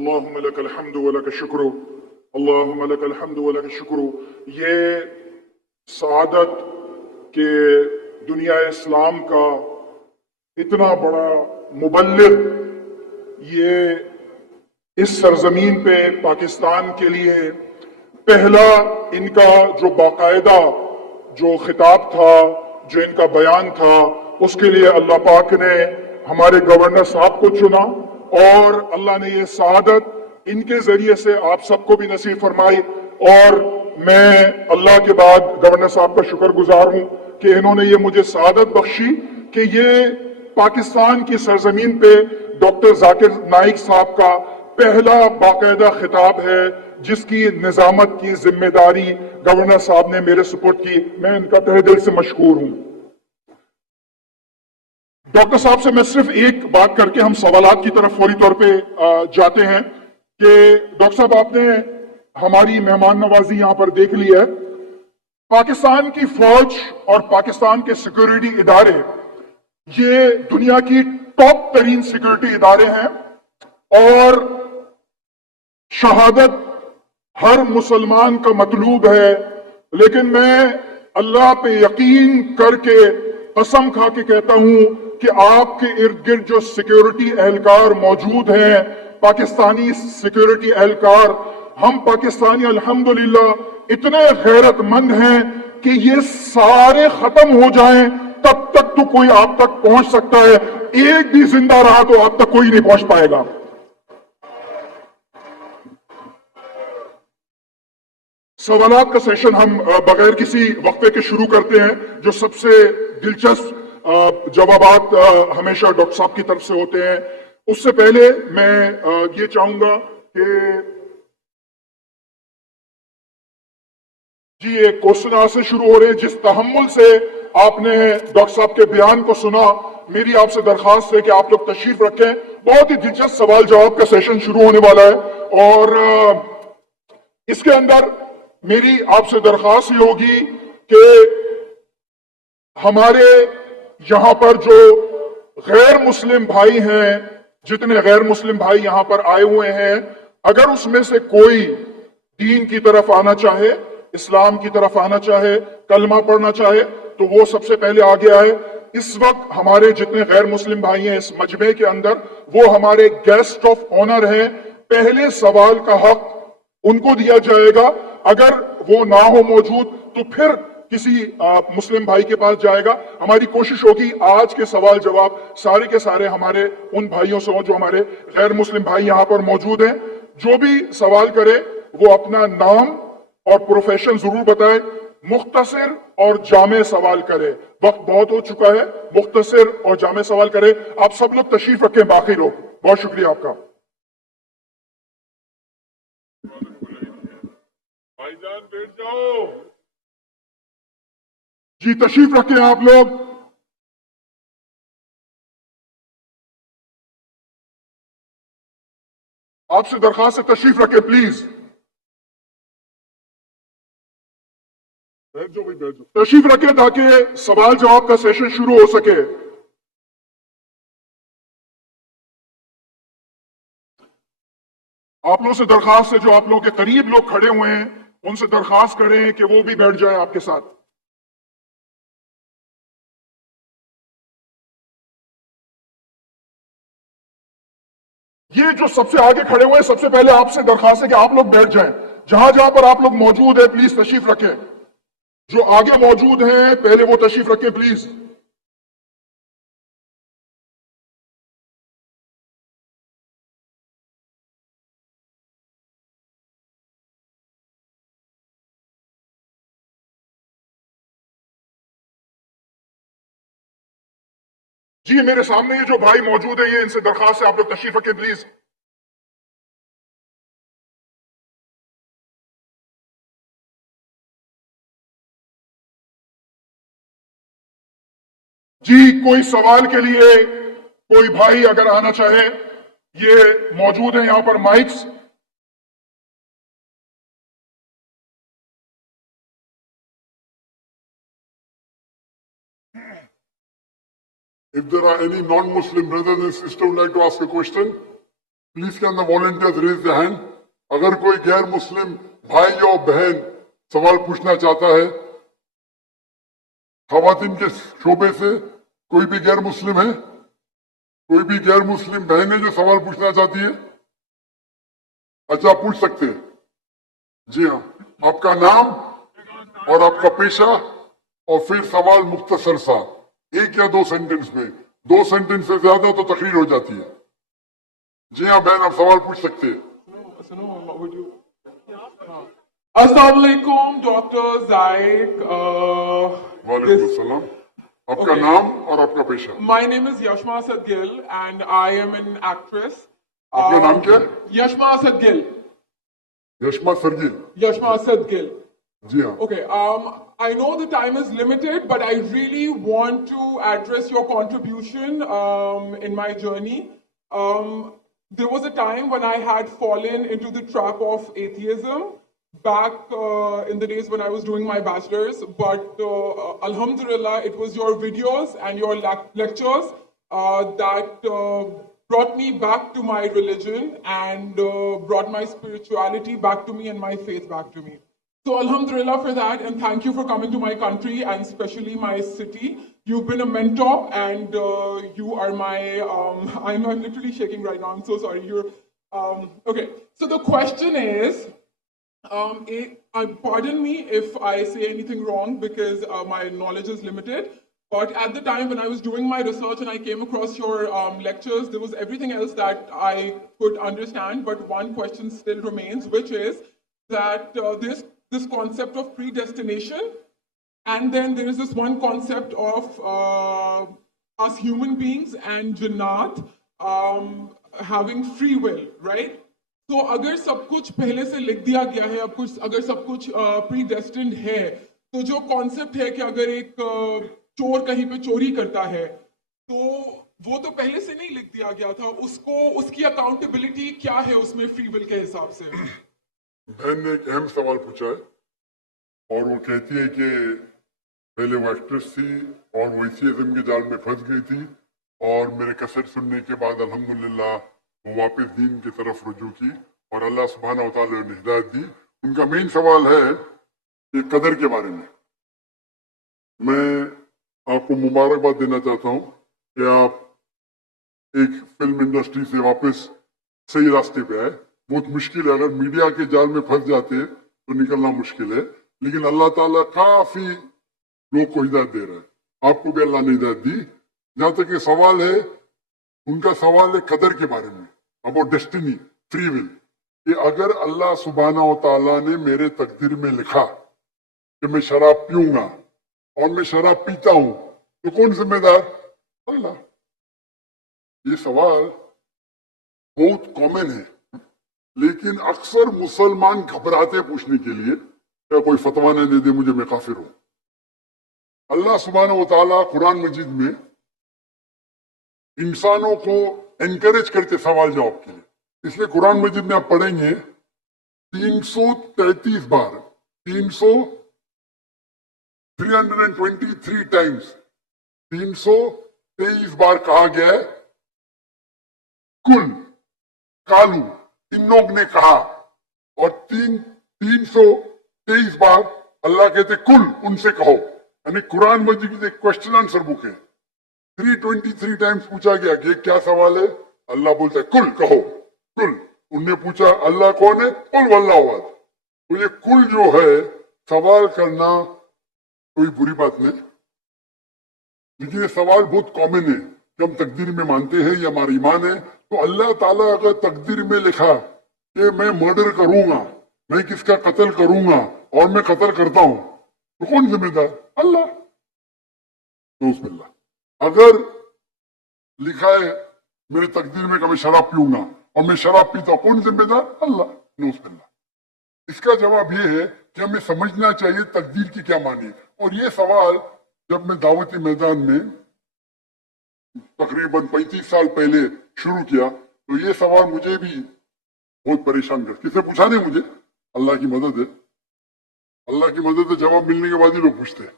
اللہم لک الحمد ولک الشکر، اللہم لک الحمد ولک الشکر. یہ سعادت کہ دنیا اسلام کا اتنا بڑا مبلغ یہ اس سرزمین پہ پاکستان کے لیے پہلا ان کا جو باقاعدہ جو خطاب تھا، جو ان کا بیان تھا، اس کے لیے اللہ پاک نے ہمارے گورنر صاحب کو چنا اور اللہ نے یہ سعادت ان کے ذریعے سے آپ سب کو بھی نصیب فرمائی. اور میں اللہ کے بعد گورنر صاحب کا شکر گزار ہوں کہ انہوں نے یہ مجھے سعادت بخشی کہ یہ پاکستان کی سرزمین پہ ڈاکٹر ذاکر نائک صاحب کا پہلا باقاعدہ خطاب ہے جس کی نظامت کی ذمہ داری گورنر صاحب نے میرے سپرد کی. میں ان کا تہہ دل سے مشکور ہوں. ڈاکٹر صاحب سے میں صرف ایک بات کر کے ہم سوالات کی طرف فوری طور پہ جاتے ہیں کہ ڈاکٹر صاحب آپ نے ہماری مہمان نوازی یہاں پر دیکھ لی ہے. پاکستان کی فوج اور پاکستان کے سیکورٹی ادارے یہ دنیا کی ٹاپ ترین سیکورٹی ادارے ہیں اور شہادت ہر مسلمان کا مطلوب ہے، لیکن میں اللہ پہ یقین کر کے قسم کھا کے کہتا ہوں کہ آپ کے ارد گرد جو سیکورٹی اہلکار موجود ہیں، پاکستانی سیکورٹی اہلکار، ہم پاکستانی الحمدللہ اتنے غیرت مند ہیں کہ یہ سارے ختم ہو جائیں تب تک تو کوئی آپ تک پہنچ سکتا ہے، ایک بھی زندہ رہا تو آپ تک کوئی نہیں پہنچ پائے گا. سوالات کا سیشن ہم بغیر کسی وقفے کے شروع کرتے ہیں. جو سب سے دلچسپ جوابات ہمیشہ ڈاکٹر صاحب کی طرف سے ہوتے ہیں. اس سے پہلے میں یہ چاہوں گا کہ جی ایک کوشچن سے شروع ہو رہے ہیں. جس تحمل سے آپ نے ڈاکٹر صاحب کے بیان کو سنا، میری آپ سے درخواست ہے کہ آپ لوگ تشریف رکھیں. بہت ہی دلچسپ سوال جواب کا سیشن شروع ہونے والا ہے اور اس کے اندر میری آپ سے درخواست یہ ہوگی کہ ہمارے یہاں پر جو غیر مسلم بھائی ہیں، جتنے غیر مسلم بھائی یہاں پر آئے ہوئے ہیں، اگر اس میں سے کوئی دین کی طرف آنا چاہے، اسلام کی طرف آنا چاہے، کلمہ پڑھنا چاہے تو وہ سب سے پہلے آگے آئے. اس وقت ہمارے جتنے غیر مسلم بھائی ہیں اس مجمع کے اندر وہ ہمارے گیسٹ آف آنر ہیں. پہلے سوال کا حق ان کو دیا جائے گا. اگر وہ نہ ہو موجود تو پھر کسی مسلم بھائی کے پاس جائے گا. ہماری کوشش ہوگی آج کے سوال جواب سارے کے سارے ہمارے ان بھائیوں سے ہوں جو ہمارے غیر مسلم بھائی یہاں پر موجود ہیں. جو بھی سوال کرے وہ اپنا نام اور پروفیشن ضرور بتائے. مختصر اور جامع سوال کرے. وقت بہت ہو چکا ہے، مختصر اور جامع سوال کرے. آپ سب لوگ تشریف رکھیں، باقی لوگ. بہت شکریہ آپ کا. بھائی جان بیٹھ جاؤ. جی تشریف رکھیں آپ لوگ. آپ سے درخواست ہے تشریف رکھیں پلیز. بیٹھ جاؤ بھائی، بیٹھ جاؤ. تشریف رکھیں تاکہ سوال جواب کا سیشن شروع ہو سکے. آپ لوگوں سے درخواست ہے جو آپ لوگوں کے قریب لوگ کھڑے ہوئے ہیں ان سے درخواست کریں کہ وہ بھی بیٹھ جائیں آپ کے ساتھ. یہ جو سب سے آگے کھڑے ہوئے ہیں سب سے پہلے آپ سے درخواست ہے کہ آپ لوگ بیٹھ جائیں. جہاں جہاں پر آپ لوگ موجود ہیں پلیز تشریف رکھیں. جو آگے موجود ہیں پہلے وہ تشریف رکھیں پلیز. جی میرے سامنے یہ جو بھائی موجود ہیں یہ ان سے درخواست ہے آپ لوگ تشریف رکھیں پلیز. جی کوئی سوال کے لیے کوئی بھائی اگر آنا چاہے یہ موجود ہیں یہاں پر mics. If there are any non-Muslim brothers and sisters who would like to ask a question, please can the volunteers raise the hand. अगर कोई गैर मुस्लिम भाई और बहन सवाल पूछना चाहता है, खवातीन के शोबे से कोई भी गैर मुस्लिम है, कोई भी गैर मुस्लिम बहन है जो सवाल पूछना चाहती है? अच्छा, पूछ सकते हैं। जी हाँ, आपका नाम और आपका पेशा और फिर सवाल मुख्तसर सा, 1 या 2 सेंटेंस में। 2 सेंटेंस से ज्यादा तो तकरीर हो जाती है। जी हाँ बहन, आप सवाल पूछ सकते हैं। Assalamualaikum, Dr. Zaid. वालेकुम अस्सलाम। आपका Okay. नाम और आपका पेशा? My name is Yashma Asad Gill, and I am an actress. आपका नाम क्या है? Yashma Asad Gill. Yashma सरगिल। Yashma Asad Gill. जी हाँ। Okay. I know the time is limited, but I really want to address your contribution in my journey. There was a time when I had fallen into the trap of atheism back in the days when I was doing my bachelor's. But Alhamdulillah, it was your videos and your lectures that brought me back to my religion and brought my spirituality back to me and my faith back to me. So Alhamdulillah for that, and thank you for coming to my country and especially my city. You've been a mentor, and you are my. I'm literally shaking right now. I'm so sorry. Okay. So the question is, pardon me if I say anything wrong because my knowledge is limited. But at the time when I was doing my research and I came across your lectures, there was everything else that I could understand. But one question still remains, which is that this concept of predestination, and then there is this one concept of us human beings and Jannat having free will, right? तो अगर सब कुछ पहले से लिख दिया गया है, अब कुछ अगर सब कुछ प्रीडेस्टिन्ड है, तो जो कॉन्सेप्ट है कि अगर एक चोर कहीं पे चोरी करता है, तो वो तो पहले से नहीं लिख दिया गया था, उसको उसकी अकाउंटेबिलिटी क्या है उसमें फ्री विल के हिसाब से? बहन ने एक अहम सवाल पूछा है और वो कहती है कि पहले वो एक्ट्रेस थी और वो एथियज्म के जाल में फंस गई थी और मेरे कैसेट सुनने के बाद अल्हम्दुलिल्लाह वो वापस दीन की तरफ रुजू की और अल्लाह सुब्हानहू व तआला ने हिदायत दी। उनका मेन सवाल है कि कदर के बारे में। मैं आपको मुबारकबाद देना चाहता हूँ कि आप एक फिल्म इंडस्ट्री से वापस सही रास्ते पे आए। बहुत मुश्किल है, अगर मीडिया के जाल में फंस जाते तो निकलना मुश्किल है, लेकिन अल्लाह ताला काफी लोग को हिदायत दे रहा है। आपको भी अल्लाह ने हिदायत दी। जहां तक ये सवाल है, उनका सवाल है कदर के बारे में, अबाउट डेस्टिनी, फ्री विल, कि अगर अल्लाह सुब्हानहू व तआला ने मेरे तकदीर में लिखा कि मैं शराब पीऊंगा और मैं शराब पीता हूं, तो कौन जिम्मेदार? अल्लाह। ये सवाल बहुत कॉमन है, लेकिन अक्सर मुसलमान घबराते पूछने के लिए, क्या कोई फतवा न दे दे मुझे, मैं काफिर हूं। अल्लाह सुब्हानहू व तआला कुरान मजीद में इंसानों को एनकरेज करते सवाल जवाब के लिए, इसलिए कुरान मजीद में आप पढ़ेंगे 333 बार, 323 टाइम्स, 323 बार कहा गया है कुल, कालू, इन लोग ने कहा, और 323 बार अल्लाह कहते कुल, उनसे कहो। यानी कुरान मजीद एक क्वेश्चन आंसर बुक है। 323 टाइम्स पूछा गया कि क्या सवाल है, अल्लाह बोलता है कुल कहो, कुल। उनने पूछा अल्लाह कौन है, कुल वल्लाहु अहद। तो ये कुल जो है, सवाल करना कोई बुरी बात नहीं, लेकिन ये सवाल बहुत कॉमन है कि हम तकदीर में मानते हैं, ये हमारा ईमान है। तो अल्लाह ताला अगर तकदीर में लिखा कि मैं मर्डर करूंगा, मैं किसका कत्ल करूंगा और मैं कत्ल करता हूं, तो कौन जिम्मेदार? अल्लाह। बिस्मिल्लाह। अगर लिखा है मेरे तकदीर में कि मैं शराब पीऊंगा और मैं शराब पीता हूं, कौन जिम्मेदार? अल्लाह। बिस्मिल्लाह। इसका जवाब यह है कि हमें समझना चाहिए तकदीर की क्या मानी। और ये सवाल जब मैं दावती मैदान में तकरीबन 35 साल पहले शुरू किया, तो ये सवाल मुझे भी बहुत परेशान कर, किसे पूछा नहीं मुझे, अल्लाह की मदद है, अल्लाह की मदद है, जवाब मिलने के बाद ही लोग पूछते हैं।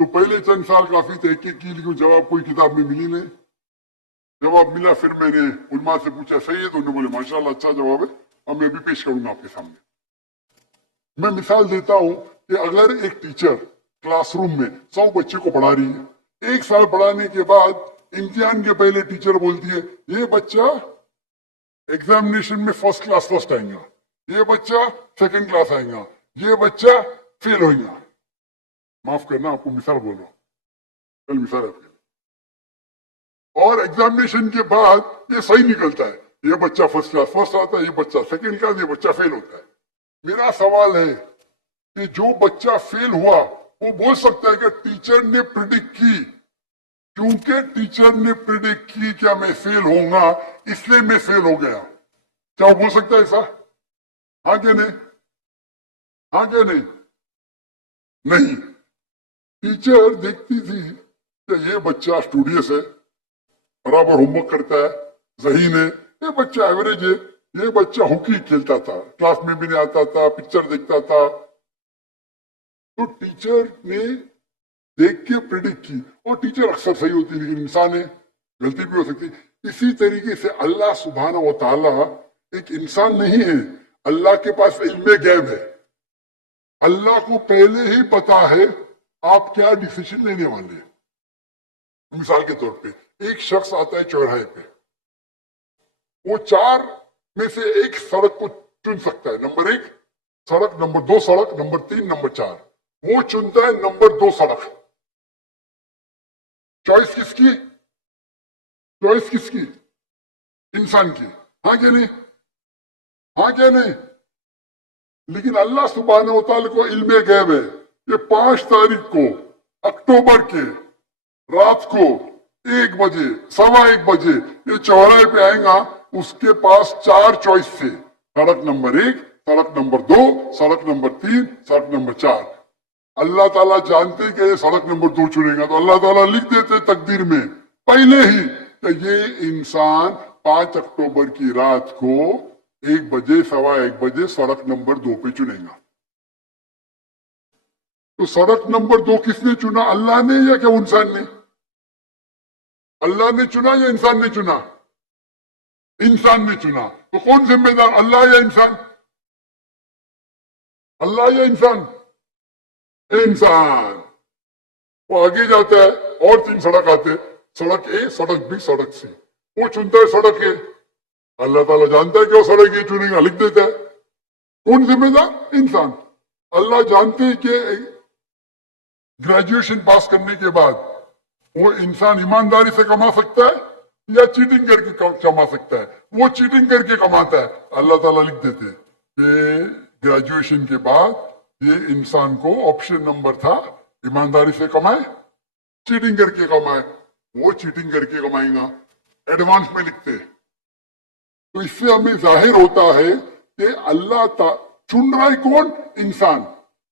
तो पहले चंद साल काफी तहकीक की, लेकिन जवाब कोई किताब में मिली नहीं। जवाब मिला, फिर मैंने उलमा से पूछा सही है, तो उन्होंने बोले माशाल्लाह अच्छा जवाब है, और मैं भी पेश करूंगा आपके सामने। मैं मिसाल देता हूं कि अगर एक टीचर क्लासरूम में 100 बच्चे को पढ़ा रही है, 1 साल पढ़ाने के बाद इम्तिहान के पहले टीचर बोलती है ये बच्चा एग्जामिनेशन में फर्स्ट क्लास फर्स्ट आएगा, ये बच्चा सेकंड क्लास आएगा, ये बच्चा फेल होगा। माफ करना, आपको मिसाल बोल रहा हूं, कल मिसाल है आपके लिए। और एग्जामिनेशन के बाद ये सही निकलता है, ये बच्चा फर्स्ट क्लास फर्स्ट आता है, ये बच्चा सेकंड क्लास, ये बच्चा फेल होता है। मेरा सवाल है कि जो बच्चा फेल हुआ वो बोल सकता है कि टीचर ने प्रिडिक्ट की, क्योंकि टीचर ने प्रिडिक्ट की क्या मैं फेल होऊंगा, इसलिए मैं फेल हो गया। क्या वो बोल सकता है ऐसा? हाँ क्या नहीं? हाँ क्या नहीं? नहीं। टीचर देखती थी कि ये बच्चा स्टूडियस है, बराबर होमवर्क करता है, ज़हीन है, ये बच्चा एवरेज है, ये बच्चा हॉकी खेलता था, क्लास में भी नहीं आता था, पिक्चर देखता था। तो टीचर ने देख के प्रेडिक्ट की, और टीचर अक्सर सही होती, लेकिन इंसान है, गलती भी हो सकती। इसी तरीके से अल्लाह सुब्हाना व तआला एक इंसान नहीं है, अल्लाह के पास इल्मे गैब है। अल्लाह को पहले ही पता है आप क्या डिसीजन लेने वाले हैं। मिसाल के तौर पे एक शख्स आता है चौराहे पे, वो 4 में से एक सड़क को चुन सकता है, नंबर 1 सड़क, नंबर 2 सड़क, नंबर 3, नंबर 4। वो चुनता है नंबर 2 सड़क। चॉइस किसकी? चॉइस किसकी? इंसान की। हाँ क्या नहीं? हाँ क्या नहीं? लेकिन अल्लाह सुब्हानहू व तआला को इल्मे गैब है, ये 5 तारीख को अक्टूबर के रात को 1 बजे, 1:15 बजे ये चौराहे पे आएगा, उसके पास 4 चॉइस थे, सड़क नंबर 1, सड़क नंबर 2, सड़क नंबर 3, सड़क नंबर 4। अल्लाह ताला जानते कि ये सड़क नंबर 2 चुनेगा, तो अल्लाह ताला लिख देते तकदीर में पहले ही कि ये इंसान 5 अक्टूबर की रात को 1 बजे, 1:15 बजे सड़क नंबर 2 पे चुनेगा। तो सड़क नंबर 2 किसने चुना? अल्लाह ने या क्या इंसान ने? अल्लाह ने चुना या इंसान ने चुना? इंसान ने चुना। तो कौन जिम्मेदार, अल्लाह या इंसान? अल्लाह या इंसान? इंसान। वो आगे जाता है और 3 सड़क आते, सड़क ए, सड़क बी, सड़क सी। वो चुनता है सड़क ए, अल्लाह ताला जानता है कि वो सड़क ए चुनेगा, लिख देता है। कौन जिम्मेदार? इंसान। अल्लाह जानते हैं कि ग्रेजुएशन पास करने के बाद वो इंसान ईमानदारी से कमा सकता है या चीटिंग करके कमा सकता है। वो चीटिंग करके कमाता है, अल्लाह ताला लिख देते कि ग्रेजुएशन के बाद ये इंसान को ऑप्शन नंबर था ईमानदारी से कमाए, चीटिंग करके कमाए। वो चीटिंग करके कमाएगा, एडवांस में लिखते। तो इससे हमें जाहिर होता है कि अल्लाह चुन रहा है कौन? इंसान।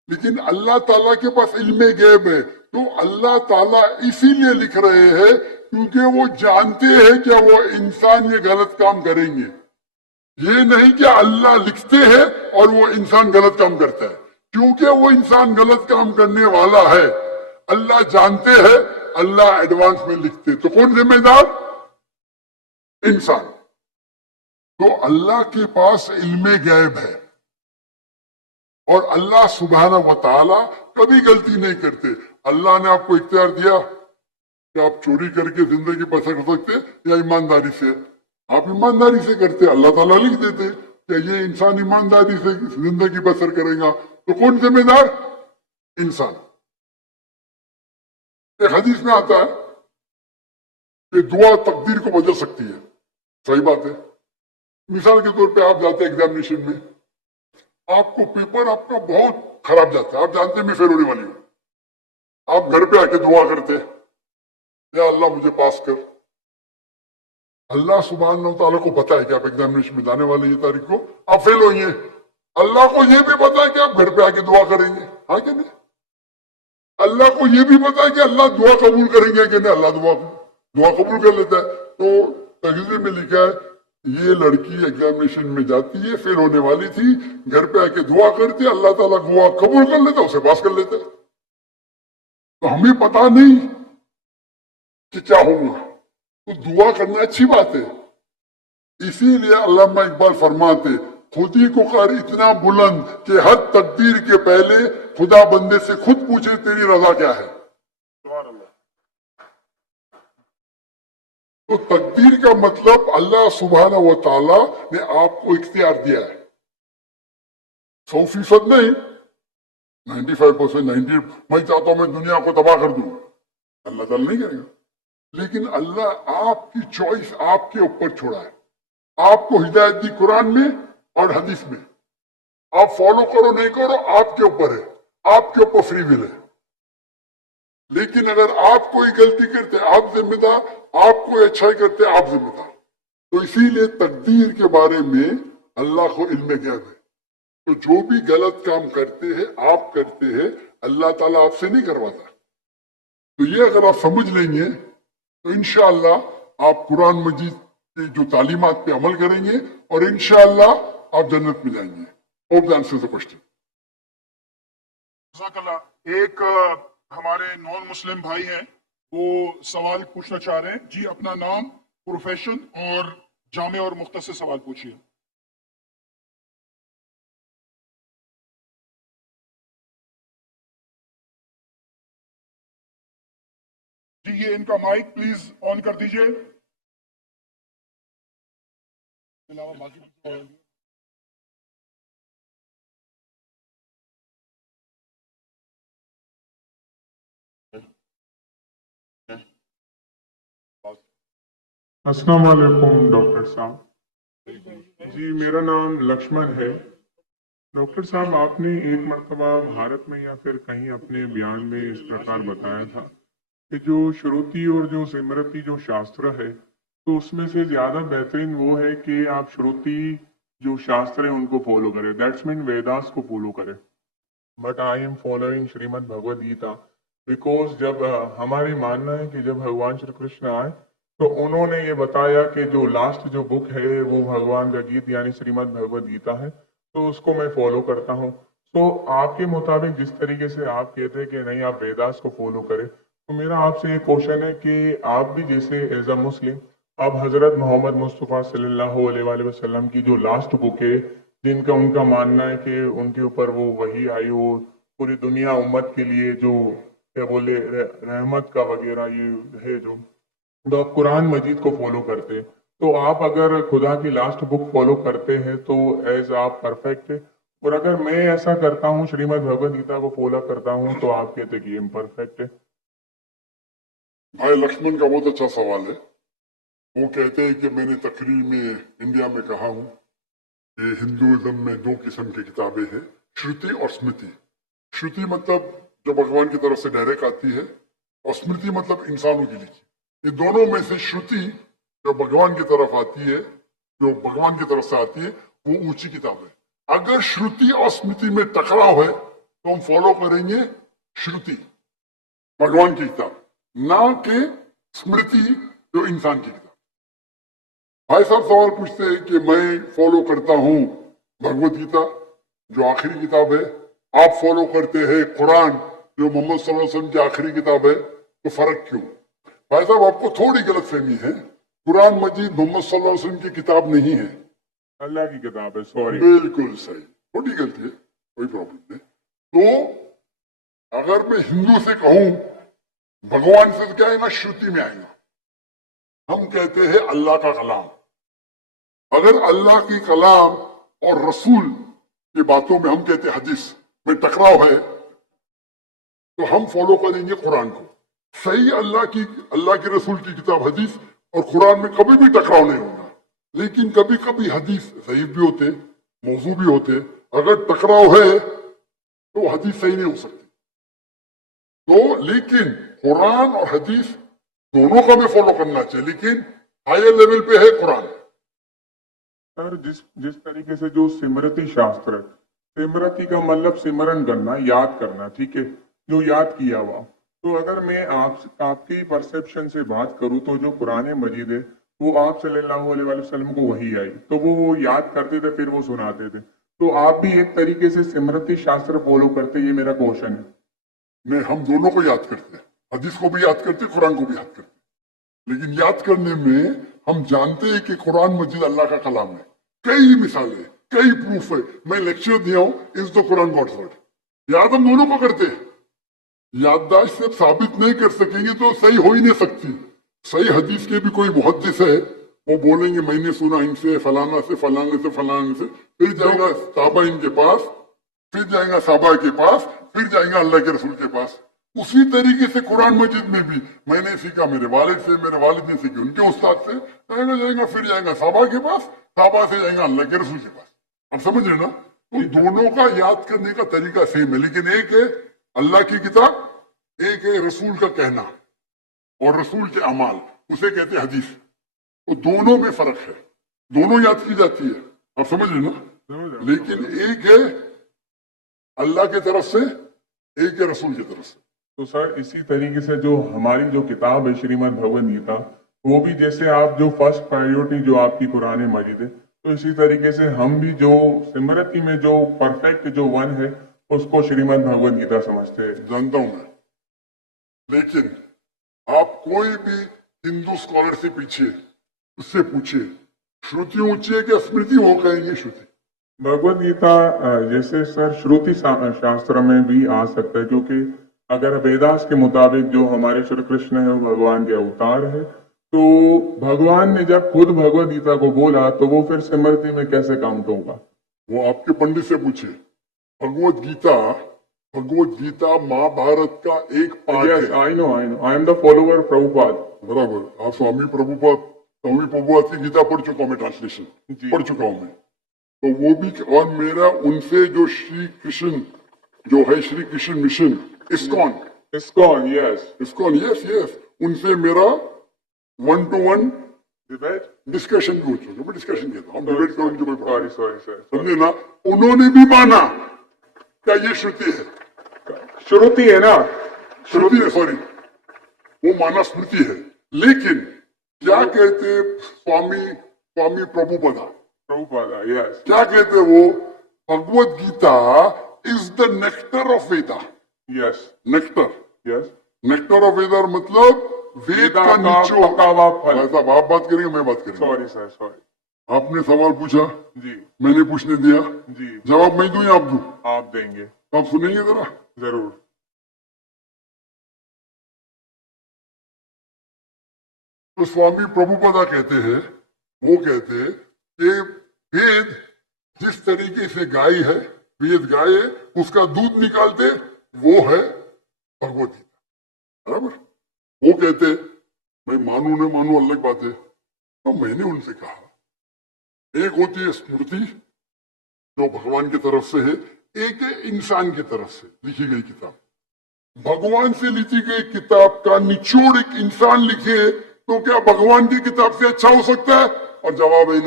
लेकिन अल्लाह ताला के पास इल्मे गैब है, तो अल्लाह ताला इसीलिए लिख रहे हैं क्योंकि वो जानते हैं कि वो इंसान ये गलत काम करेंगे। ये नहीं कि अल्लाह लिखते हैं और वो इंसान गलत काम करता है, क्योंकि वो इंसान गलत काम करने वाला है, अल्लाह जानते हैं, अल्लाह एडवांस में लिखते। तो कौन जिम्मेदार? इंसान। तो अल्लाह के पास इल्मे गैब है, और अल्लाह सुब्हानहू व तआला कभी गलती नहीं करते। अल्लाह ने आपको इख्तियार दिया कि आप चोरी करके जिंदगी बसर कर सकते या ईमानदारी से। आप ईमानदारी से करते, अल्लाह ताला लिख देते कि ये इंसान ईमानदारी से जिंदगी बसर करेगा। तो कौन जिम्मेदार? इंसान। एक हदीस में आता है कि दुआ तकदीर को बदल सकती है। सही बात है। मिसाल के तौर पे आप जाते हैं एग्जामिनेशन में, आपको पेपर आपका बहुत खराब जाता है, आप जानते हैं मैं फेल होने वाली हूं, आप घर पे आके दुआ करते हैं, या अल्लाह मुझे पास कर। अल्लाह सुब्हानहू तआला को पता है कि आप एग्जामिनेशन में जाने वाले ये तारीख को आप फेल होंगे। अल्लाह को ये भी पता है कि आप घर पे आके दुआ करेंगे। हाँ कि नहीं? अल्लाह को ये भी पता है कि अल्लाह दुआ कबूल करेंगे कि नहीं। अल्लाह दुआ कबूल कर लेता है। तो तगज़े में लिखा है ये लड़की एग्जामिनेशन में जाती है, फेल होने वाली थी, घर पे आके दुआ करती, अल्लाह ताला दुआ कबूल कर लेता, उसे पास कर लेता। तो हमें पता नहीं कि क्या होगा, तो दुआ करना अच्छी बात है। इसीलिए अल्लामा इकबाल फरमाते, खुदी को कर इतना बुलंद कि हर तकदीर के पहले खुदा बंदे से खुद पूछे तेरी रजा क्या है। तो तकदीर का मतलब अल्लाह सुब्हाना व ताला ने आपको इख्तियार दिया है, 100% नहीं, 95%, 90। मैं चाहता हूं मैं दुनिया को तबाह कर दूं, अल्लाह ताला नहीं करेगा। लेकिन अल्लाह आपकी चॉइस आपके ऊपर छोड़ा है। आपको हिदायत दी कुरान में और हदीस में, आप फॉलो करो नहीं करो आपके ऊपर है, आपके ऊपर फ्री विल है। लेकिन अगर आप कोई गलती करते आप जिम्मेदार, आप कोई अच्छाई करते आप जिम्मेदार। तो इसीलिए तकदीर के बारे में अल्लाह को इल्म ज्ञान है। तो जो भी गलत काम करते हैं आप करते हैं, अल्लाह ताला आपसे नहीं करवाता। तो ये अगर आप समझ लेंगे तो इंशाअल्लाह आप कुरान मजीद की जो तालीमात पे अमल करेंगे और इंशाअल्लाह आप जन्नत में जाएंगे। Hope the answer the question. जज़ाकल्लाह। एक हमारे नॉन मुस्लिम भाई हैं, वो सवाल पूछना चाह रहे हैं। जी, अपना नाम, प्रोफेशन और जामे और मुख्तसर सवाल पूछिए। जी, ये इनका माइक प्लीज ऑन कर दीजिए। अलावा बाकी अस्सलाम वालेकुम डॉक्टर साहब। जी, मेरा नाम लक्ष्मण है। डॉक्टर साहब, आपने एक मरतबा भारत में या फिर कहीं अपने बयान में इस प्रकार बताया था कि जो श्रुति और जो स्मृति जो शास्त्र है, तो उसमें से ज़्यादा बेहतरीन वो है कि आप श्रुति जो शास्त्र है उनको फॉलो करें, दैट्स मीन वेदास को फॉलो करें। But I am following Shrimad Bhagavad Gita because जब हमारी मानना है कि जब भगवान श्री कृष्ण आए तो उन्होंने ये बताया कि जो लास्ट जो बुक है वो भगवान का गीत यानी श्रीमद् भगवद गीता है, तो उसको मैं फॉलो करता हूँ। तो आपके मुताबिक जिस तरीके से आप कहते हैं कि नहीं आप वेदास को फॉलो करें, तो मेरा आपसे एक क्वेश्चन है कि आप भी जैसे एज अ मुस्लिम आप हजरत मोहम्मद मुस्तफ़ा सल्लल्लाहु अलैहि वसल्लम की जो लास्ट बुक है, जिनका उनका मानना है कि उनके ऊपर वो वही आई हो पूरी दुनिया उम्मत के लिए जो क्या बोले रहमत का वगैरह ये है, जो तो आप कुरान मजीद को फॉलो करते हैं, तो आप अगर खुदा की लास्ट बुक फॉलो करते हैं तो एज आप परफेक्ट है, और अगर मैं ऐसा करता हूँ श्रीमद् भगवद गीता को फॉलो करता हूँ तो आप कहते हैं कि इम्परफेक्ट है। भाई लक्ष्मण का बहुत अच्छा सवाल है। वो कहते हैं कि मैंने तकरीर में इंडिया में कहा हूँ कि हिंदुइज्म में दो किस्म की किताबें हैं, श्रुति और स्मृति। श्रुति मतलब जो भगवान की तरफ से डायरेक्ट आती है, और स्मृति मतलब इंसानों की लिखी। ये दोनों में से श्रुति जो भगवान की तरफ आती है, जो भगवान की तरफ से आती है, वो ऊंची किताब है। अगर श्रुति और स्मृति में टकराव है तो हम फॉलो करेंगे श्रुति, भगवान की किताब, ना कि स्मृति जो इंसान की किताब। भाई साहब सवाल पूछते हैं कि मैं फॉलो करता हूं भगवत गीता जो आखिरी किताब है, आप फॉलो करते हैं कुरान जो मोहम्मद सल्लल्लाहु अलैहि वसल्लम की आखिरी किताब है, तो फर्क क्यों? भाई साहब आपको थोड़ी गलत फहमी है। कुरान मजीद मोहम्मद सल्लल्लाहु अलैहि वसल्लम की किताब नहीं है, अल्लाह की किताब है। सॉरी, बिल्कुल सही, थोड़ी गलती है, कोई प्रॉब्लम नहीं। तो अगर मैं हिंदू से कहूं भगवान से, तो क्या आएगा? श्रुति में आएगा। हम कहते हैं अल्लाह का कलाम। अगर अल्लाह की कलाम और रसूल की बातों में हम कहते हैं हदीस में टकराव है, तो हम फॉलो करेंगे कुरान को। सही अल्लाह के रसूल की किताब हदीस और कुरान में कभी भी टकराव नहीं होगा। लेकिन कभी कभी हदीस ज़ईफ भी होते, मौजू भी होते। अगर टकराव है तो हदीस सही नहीं हो सकती। तो लेकिन कुरान और हदीस दोनों का हमें फॉलो करना चाहिए, लेकिन हायर लेवल पे है कुरान। सर, जिस तरीके से जो स्मृति शास्त्र, स्मृति का मतलब सिमरन करना, याद करना, ठीक है, जो याद किया हुआ। तो अगर मैं आपकी परसेप्शन से बात करूं तो जो कुरान मजीद है वो आप सल्लल्लाहु अलैहि वसल्लम को वही आई, तो वो याद करते थे फिर वो सुनाते थे। तो आप भी एक तरीके से स्मृति शास्त्र फॉलो करते, ये मेरा क्वेश्चन है। नहीं, हम दोनों को याद करते हैं, हदीस को भी याद करते, कुरान को भी याद करते। लेकिन याद करने में हम जानते हैं कि कुरान मजीद अल्लाह का कलाम है। कई मिसालें, कई प्रूफ है। मैं लेक्चर दिया हूं, is the Quran God's word. याद हम दोनों को करते हैं। याददाश्त से साबित नहीं कर सकेंगे तो सही हो ही नहीं सकती। सही हदीस के भी कोई मुहद्दिस है, वो बोलेंगे मैंने सुना इनसे फलाना से फलाने से फलाने से, फिर जाएगा साहबा इनके पास, फिर जाएगा साहबा के पास, फिर जाएगा अल्लाह के रसूल के पास। उसी तरीके से कुरान मजीद में भी मैंने सीखा मेरे वालिद से, मेरे वालिद ने सीखी उनके उस्ताद से, जाएगा फिर जाएगा साहबा के पास, साहबा से जाएगा अल्लाह के रसूल के पास। आप समझ रहे ना? तो दोनों का याद करने का तरीका सेम है, लेकिन एक है अल्लाह की किताब, एक है रसूल का कहना और रसूल के अमाल, उसे कहते हैं हदीस। तो दोनों में फर्क है, दोनों याद की जाती है। आप समझ रहे ना? लेकिन एक है अल्लाह की तरफ से, एक है रसूल की तरफ से। तो सर इसी तरीके से जो हमारी जो किताब है श्रीमद् भगवद गीता, वो भी जैसे आप जो फर्स्ट प्रायोरिटी जो आपकी कुरान मजीद है, तो इसी तरीके से हम भी जो सिमरती में जो परफेक्ट जो वन है उसको श्रीमद् भगवद गीता समझते हैं। जानता हूं मैं, लेकिन आप कोई भी हिंदू स्कॉलर से पीछे उससे पूछे श्रुति ऊंची है कि स्मृति, वो कहेंगे श्रुति। भगवद गीता जैसे सर श्रुति शास्त्र में भी आ सकता है, क्योंकि अगर वेदास के मुताबिक जो हमारे श्री कृष्ण है वो भगवान के अवतार है, तो भगवान ने जब खुद भगवद गीता को बोला तो वो फिर स्मृति में कैसे काउंट होगा? वो आपके पंडित से पूछे। भगवद गीता महाभारत का एक पार्ट यस है। I know I am the follower Prabhupada. बराबर, आप स्वामी प्रभुपाद की गीता पढ़ चुका हूं मैं, ट्रांसलेशन पढ़ चुका हूं मैं। तो वो भी, और मेरा उनसे जो श्री कृष्ण जो है, Shri Krishna mission ISKCON yes, उनसे मेरा 1-to-1 डिस्कशन भी हो चुका। मैं डिस्कशन कहता हूँ, डिबेट करूँ जो मैं सॉरी सर, समझे ना? उन्होंने भी माना क्या ये श्रुति है, श्रुति है ना, श्रुति है, सॉरी वो माना स्मृति है। लेकिन क्या कहते स्वामी प्रभुपादा यस क्या कहते वो? Bhagavad Gita is the nectar of Veda. Yes nectar of Veda मतलब वेद का निचोड़। साहब आप बात करेंगे, मैं बात करेंगे। सॉरी सर, आपने सवाल पूछा, जी मैंने पूछने दिया, जी, जवाब मैं दूं या आप दूं? आप देंगे, आप सुनेंगे जरा। जरूर। तो स्वामी प्रभुपादा कहते हैं, वो कहते हैं कि वेद जिस तरीके से गाय है, वेद गाय है, उसका दूध निकालते वो है भगवद गीता। बराबर? वो कहते मैं मानू न मानू अलग बात है। तो मैंने उनसे कहा एक होती है स्मृति जो भगवान की तरफ से है, एक है इंसान की तरफ से लिखी गई किताब। भगवान से लिखी गई किताब का निचोड़ एक इंसान लिखे तो क्या भगवान की किताब से अच्छा हो सकता है? और जवाब है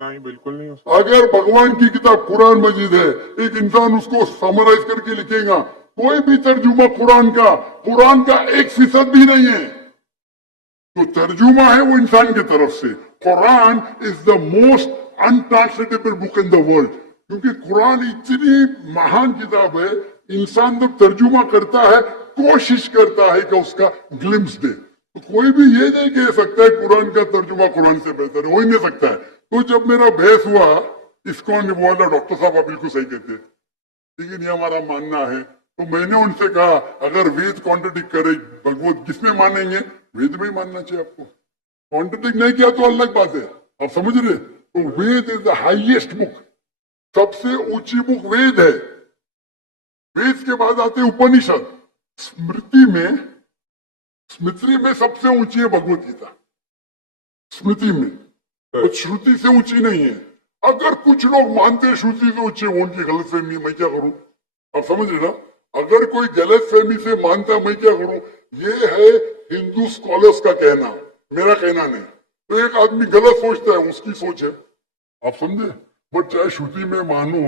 नहीं, बिल्कुल नहीं हो सकता। अगर भगवान की किताब कुरान मजीद है, एक इंसान उसको समराइज करके लिखेगा, कोई भी तर्जुमा कुरान का 1% भी नहीं है। तो तर्जुमा है वो इंसान की तरफ से। Quran is the most untranslatable book in the world, क्योंकि कुरान इतनी महान किताब है, इंसान जब तर्जुमा करता है कोशिश करता है कि उसका ग्लिम्स दे। तो कोई भी ये नहीं कह सकता है कुरान का तर्जुमा कुरान से बेहतर है, हो ही नहीं सकता है। तो जब मेरा बहस हुआ, इस्कॉन ने बोला डॉक्टर साहब आप बिल्कुल सही कहते, लेकिन ये हमारा मानना है। तो मैंने उनसे कहा अगर वेद कॉन्ट्रडिक्ट करे भगवत किसमें मानेंगे? वेद में ही मानना चाहिए आपको। कॉन्ट्रडिक्ट नहीं किया तो अलग बात है, आप समझ रहे? तो वेद इज द हाईएस्ट बुक, सबसे ऊंची बुक वेद है। वेद के बाद आते उपनिषद। स्मृति में सबसे ऊंची है भगवत गीता, स्मृति में, तो श्रुति से ऊंची नहीं है। अगर कुछ लोग मानते हैं श्रुति से ऊंची, वो उनकी गलत फहमी, मैं क्या करूं? आप समझ रहे ना? अगर कोई गलत फहमी से मानता मैं क्या करूं? ये है हिंदू स्कॉलर्स का कहना, मेरा कहना नहीं। तो एक आदमी गलत सोचता है, उसकी सोच है, आप समझे? बट चाहे श्रुति में मानो,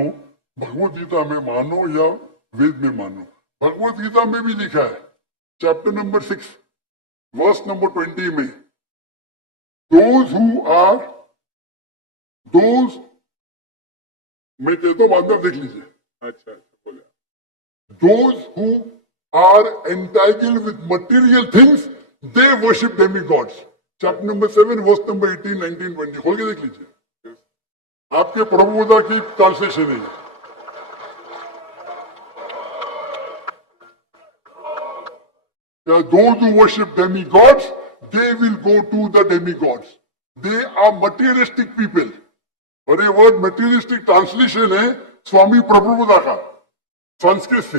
भगवत गीता में मानो या वेद में मानो, भगवत गीता में भी लिखा है चैप्टर नंबर 6 वर्स नंबर 20 में, मैं कहता हूं बाद में देख लीजिए। अच्छा बोला, Those who are entitled with material things, they worship demigods. Chapter number 7, verse number 18, 19, 20. खोल के देख लीजिए, आपके प्रभुता की ट्रांसलेशन है. Those who worship demigods, they will go to the demigods. They are materialistic people. और ये वर्ड materialistic ट्रांसलेशन है स्वामी प्रभुता का संस्कृत से.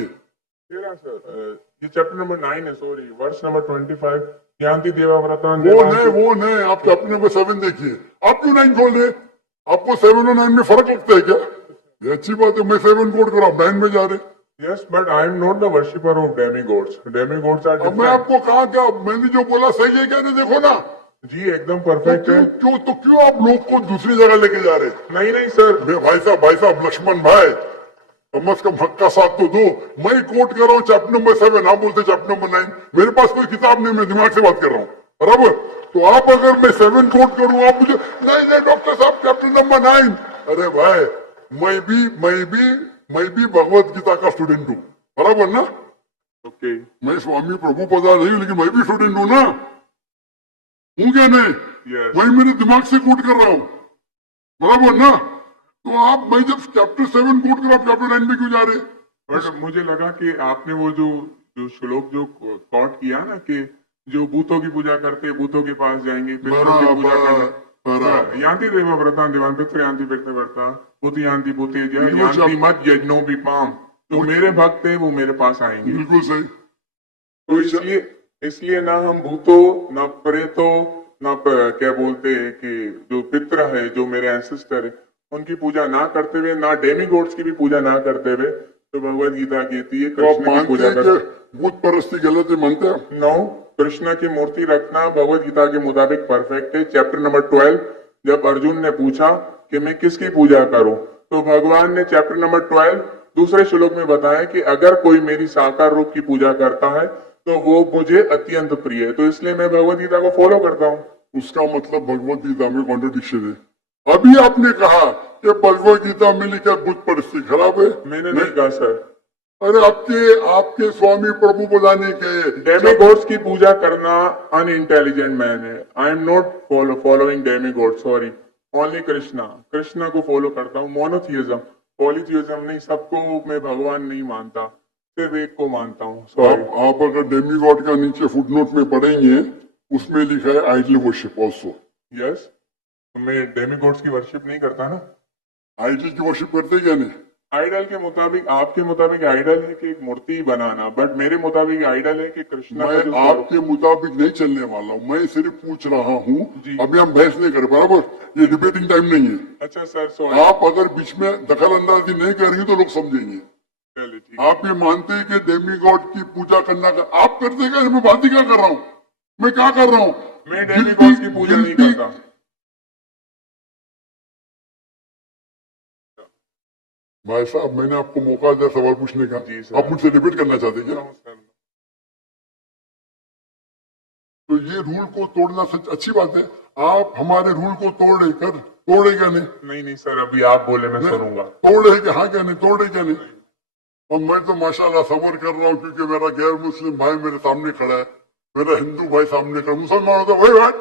ये चैप्टर नंबर 9 है, सॉरी, वर्स नंबर 25. यान्ति देवव्रता वो नहीं, आप चैप्टर नंबर 7 देखिए. आप क्यों 9 खोल रहे? आपको 7 और 9 में फर्क लगता है क्या? ये अच्छी बात है, मैं 7 कोट कर रहा हूँ, 9 में जा रहे. Yes, but I am not the worshipper of demigods. Demigods are अब मैं different. आपको कहा क्या, मैंने जो बोला सही है क्या नहीं, देखो ना. जी एकदम परफेक्ट है. क्यों आप लोग को दूसरी जगह लेके जा रहे? नहीं सर. भाई साहब लक्ष्मण भाई, कम से कम हक का साथ तो दो. मैं कोट कर रहा हूँ चैप्टर नंबर 7, आप बोलते चैप्टर नंबर 9. मेरे पास कोई किताब नहीं, मैं दिमाग से बात कर रहा हूँ, बराबर. तो आप अगर मैं 7 कोट करूँ, आप मुझे नहीं डॉक्टर साहब चैप्टर नंबर 9. अरे भाई, मैं भी भगवत गीता का स्टूडेंट हूँ, बराबर ना. ओके. मैं स्वामी प्रभुपदा नहीं हूँ, लेकिन मैं भी स्टूडेंट हूँ ना. हूँ क्या नहीं? Yes. मैं मेरे दिमाग से कोट कर रहा हूँ, बराबर ना. तो आप, मैं जब चैप्टर 7 कोट कर रहा हूँ, चैप्टर 9 में क्यों जा रहे? बट मुझे लगा कि आपने वो जो श्लोक जो कोट किया ना, कि जो भूतों की पूजा करते भूतों के पास जाएंगे, पितरों की पूजा करना. यान्ति देवव्रता देवान पित्र यान्ति पितृव्रता भूति यान्ति भूते यान्ति मत यज्ञों विपाम. जो मेरे भक्त है वो मेरे पास आएंगे. बिल्कुल सही. तो इसलिए ना हम भूतों, ना प्रेतों, ना क्या बोलते हैं कि जो पित्र है, जो मेरे एंसेस्टर है, उनकी पूजा ना करते हुए, ना डेमीगॉड्स की भी पूजा ना करते हुए, तो भगवत गीता कहती है कृष्ण की पूजा कर. भूत परस्ती गलत है, मानते हैं? नो, कृष्ण की मूर्ति रखना भगवत गीता के मुताबिक परफेक्ट है. चैप्टर नंबर 12, जब अर्जुन ने पूछा कि मैं किसकी पूजा करूं, तो भगवान ने चैप्टर नंबर 12 दूसरे श्लोक में बताया कि अगर कोई मेरी साकार रूप की पूजा करता है तो वो मुझे अत्यंत प्रिय है. तो इसलिए मैं भगवत गीता को फॉलो करता हूँ. उसका मतलब भगवत गीता में कॉन्ट्रडिक्शन है. अभी आपने कहा कि भगवत गीता में लिखा बुद्ध परिस्थिति खराब है. मैंने नहीं कहा सर. अरे आपके स्वामी प्रभुपदा ने कहे डेमीगॉड्स की पूजा करना अनइंटेलिजेंट मैन है. I am not following demigod, sorry. Only Krishna को फॉलो करता हूँ. मोनोथियज्म, पॉलीथियज्म नहीं. सबको मैं भगवान नहीं मानता, सिर्फ एक को मानता हूँ. आप अगर डेमीगॉड का नीचे फुटनोट में पढ़ेंगे, उसमें लिखा है आइडल वर्शिप ऑल्सो. यस, तो मैं डेमीगॉड्स की वर्शिप नहीं करता ना. आइडल की वर्शिप करते क्या नहीं? आइडल के मुताबिक, आपके मुताबिक आइडल है कि एक मूर्ति बनाना, बट मेरे मुताबिक आइडल है कि कृष्ण. मैं आपके मुताबिक नहीं चलने वाला हूँ, मैं सिर्फ पूछ रहा हूँ. अभी हम बहस नहीं करें, बराबर. ये डिबेटिंग टाइम नहीं है. अच्छा सर, सॉरी. आप अगर बीच में दखल अंदाजी नहीं करेंगे तो लोग समझेंगे. आप ये मानते हैं कि डेमीगॉड की पूजा करना आप करते क्या? मैं बात ही क्या कर रहा हूँ, मैं क्या कर रहा हूँ? मैं डेमीगॉड्स की पूजा नहीं करता. भाई साहब, मैंने आपको मौका दिया सवाल पूछने का. जी सर. आप मुझसे डिबेट करना चाहते क्या? तो ये रूल को तोड़ना सच अच्छी बात है. आप हमारे रूल को तोड़े क्या नहीं? नहीं सर, अभी आप बोले मैं सुनूंगा. तोड़े क्या? हाँ क्या नहीं? तोड़े क्या नहीं? और मैं तो माशाल्लाह सबर कर रहा हूँ, क्योंकि मेरा गैर मुस्लिम भाई मेरे सामने खड़ा है, मेरा हिंदू भाई सामने खड़ा. मुसलमान होता भाई,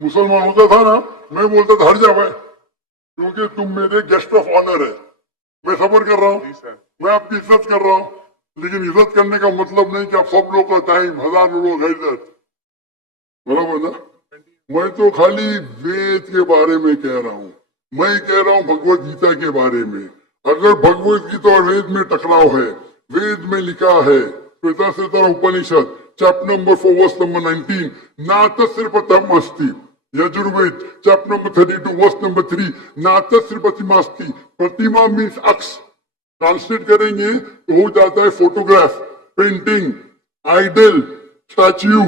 मुसलमान होता था ना, मैं बोलता था हट जा भाई, क्योंकि तुम मेरे गेस्ट ऑफ ऑनर है. मैं सबर कर रहा हूँ, मैं आपकी इज्जत कर रहा हूँ. लेकिन इज्जत करने का मतलब नहीं कि आप सब लोग का टाइम, हजारों लोग इधर, बराबर ना. मैं तो खाली वेद के बारे में कह रहा हूँ. मैं कह रहा हूँ भगवत गीता के बारे में. अगर भगवत गीता और वेद में टकराव है, वेद में लिखा है Shvetashvatara Upanishad chapter number 4 verse number 19, नातस्य प्रथम अस्ति. Yajurveda chapter number 32 verse number 3, नातस्य प्रतिमास्ति. प्रतिमा मीन्स अक्ष. ट्रांसलेट करेंगे तो हो जाता है फोटोग्राफ, पेंटिंग, आइडल, स्टैच्यू.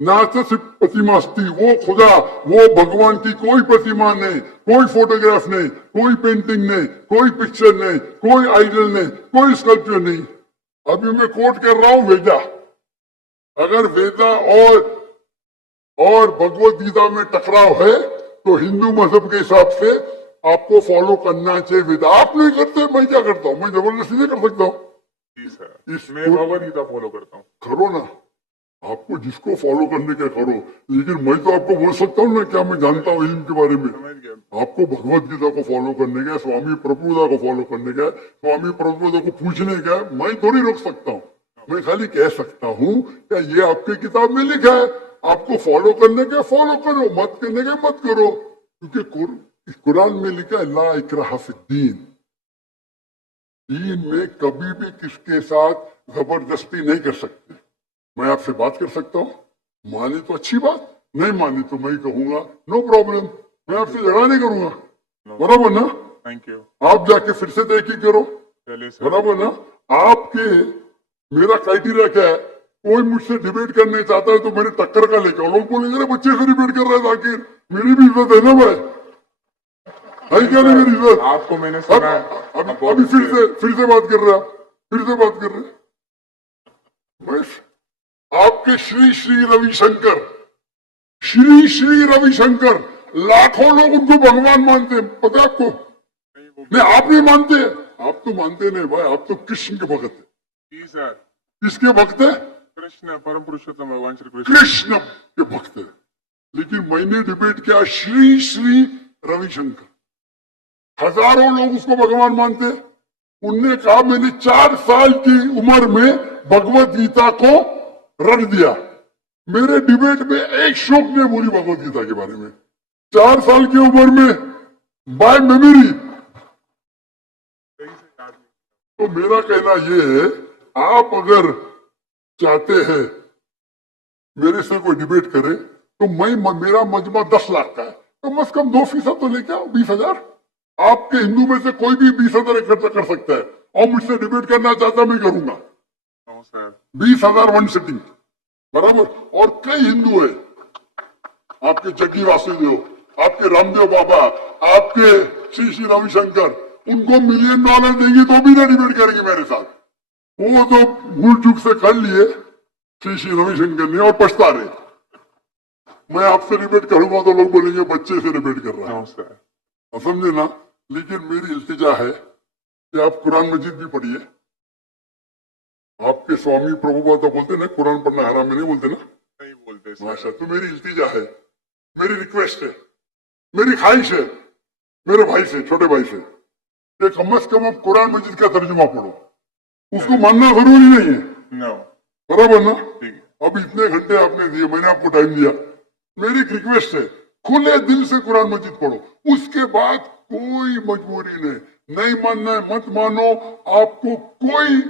नातस्य प्रतिमास्ति, वो खुदा, वो भगवान की कोई प्रतिमा नहीं, कोई फोटोग्राफ नहीं, कोई पेंटिंग नहीं, कोई पिक्चर नहीं, कोई आइडल नहीं, कोई स्कल्पचर नहीं. अभी मैं कोट कर रहा हूं वेदा. अगर वेदा और भगवत गीता में टकराव है तो हिंदू मजहब के हिसाब से आपको फॉलो करना चाहिए वेदा. आप नहीं करते, मैं क्या करता हूँ? मैं जबरदस्ती नहीं कर सकता हूँ. मैं भगवत गीता फॉलो करता हूँ. करो ना. आपको जिसको फॉलो करने का करो, लेकिन मैं तो आपको बोल सकता हूँ ना क्या मैं जानता हूँ इल्म के बारे में। समझ गया। आपको भगवत गीता को फॉलो करने का, स्वामी प्रभुदा को फॉलो करने का, स्वामी प्रभुदा को पूछने का, मैं थोड़ी रोक सकता हूँ। मैं खाली कह सकता हूँ क्या ये आपकी किताब में लिखा है, आपको फॉलो करने का फॉलो करो, मत करने का मत करो, क्योंकि कुरान में लिखा है ला इकराहा फिद्दीन, दीन में कभी भी किसके साथ जबरदस्ती नहीं कर सकते। मैं आपसे बात कर सकता हूँ, माने तो अच्छी बात, नहीं माने तो मैं कहूंगा नो प्रॉब्लम, मैं आपसे झगड़ा नहीं करूंगा, बराबर ना। Thank you. आप जाके फिर से तहकीक करो, चलिए सर। बराबर ना। आपके मेरा क्राइटेरिया क्या है, कोई मुझसे डिबेट करने चाहता है तो मेरे टक्कर का लेकर, लोग बोलेंगे अरे बच्चे से डिबेट कर रहा है जाकिर, मेरी भी इज्जत है ना भाई, है क्या नहीं मेरी इज्जत। आपको मैंने सुना है, अभी फिर से बात कर रहा, फिर से बात कर रहे। बस आपके श्री श्री रविशंकर, श्री श्री रविशंकर, लाखों लोग उनको भगवान मानते हैं, पता है आपको। नहीं आप नहीं मानते, आप तो मानते नहीं भाई, आप तो कृष्ण के भक्त है। जी सर। किसके भक्त है? कृष्ण, परम पुरुषोत्तम भगवान श्री कृष्ण। कृष्ण के भक्त है। लेकिन मैंने डिबेट किया श्री श्री रविशंकर, हजारों लोग उसको भगवान मानते हैं। उनने कहा मैंने 4 साल की उम्र में भगवत गीता को रख दिया। मेरे डिबेट में एक श्लोक नहीं बोली भगवत गीता के बारे में, 4 साल की उम्र में बाय मेमोरी। तो मेरा कहना यह है, आप अगर चाहते हैं मेरे से कोई डिबेट करे तो मेरा मजमा 10 लाख का है, कम से कम 2% तो लेके आओ, 20,000। आपके हिंदू में से कोई भी 20,000 इकट्ठा कर सकता है और मुझसे डिबेट करना चाहता मैं करूंगा। 20,000 वन सिटिंग, बराबर। और कई हिंदू है, आपके जकी वासुदेव, आपके रामदेव बाबा, आपके श्री श्री रविशंकर, उनको $1 मिलियन देंगे तो भी ना डिबेट करेंगे मेरे साथ। वो तो भूल चूक से कर लिए श्री श्री रविशंकर ने और पछता रहे। मैं आपसे डिबेट करूंगा तो लोग बोलेंगे बच्चे से डिबेट कर रहा है, समझे ना। लेकिन मेरी इल्तिजा है कि आप कुरान मजीद भी पढ़िए। आपके स्वामी प्रभुपाद तो बोलते ना कुरान पढ़ना हराम है, नहीं बोलते ना? नहीं बोलते माशा। तो मेरी इल्तिजा है, मेरी रिक्वेस्ट है, मेरी ख्वाहिश है मेरे भाई से, छोटे भाई से, कि कम से कम आप कुरान मजीद का तर्जुमा पढ़ो। उसको मानना जरूरी नहीं है, नो, बराबर ना। ठीक। अब इतने घंटे आपने दिए, मैंने आपको टाइम दिया, मेरी एक रिक्वेस्ट है खुले दिल से कुरान मजीद पढ़ो। उसके बाद कोई मजबूरी नहीं मानना है मत मानो, आपको कोई,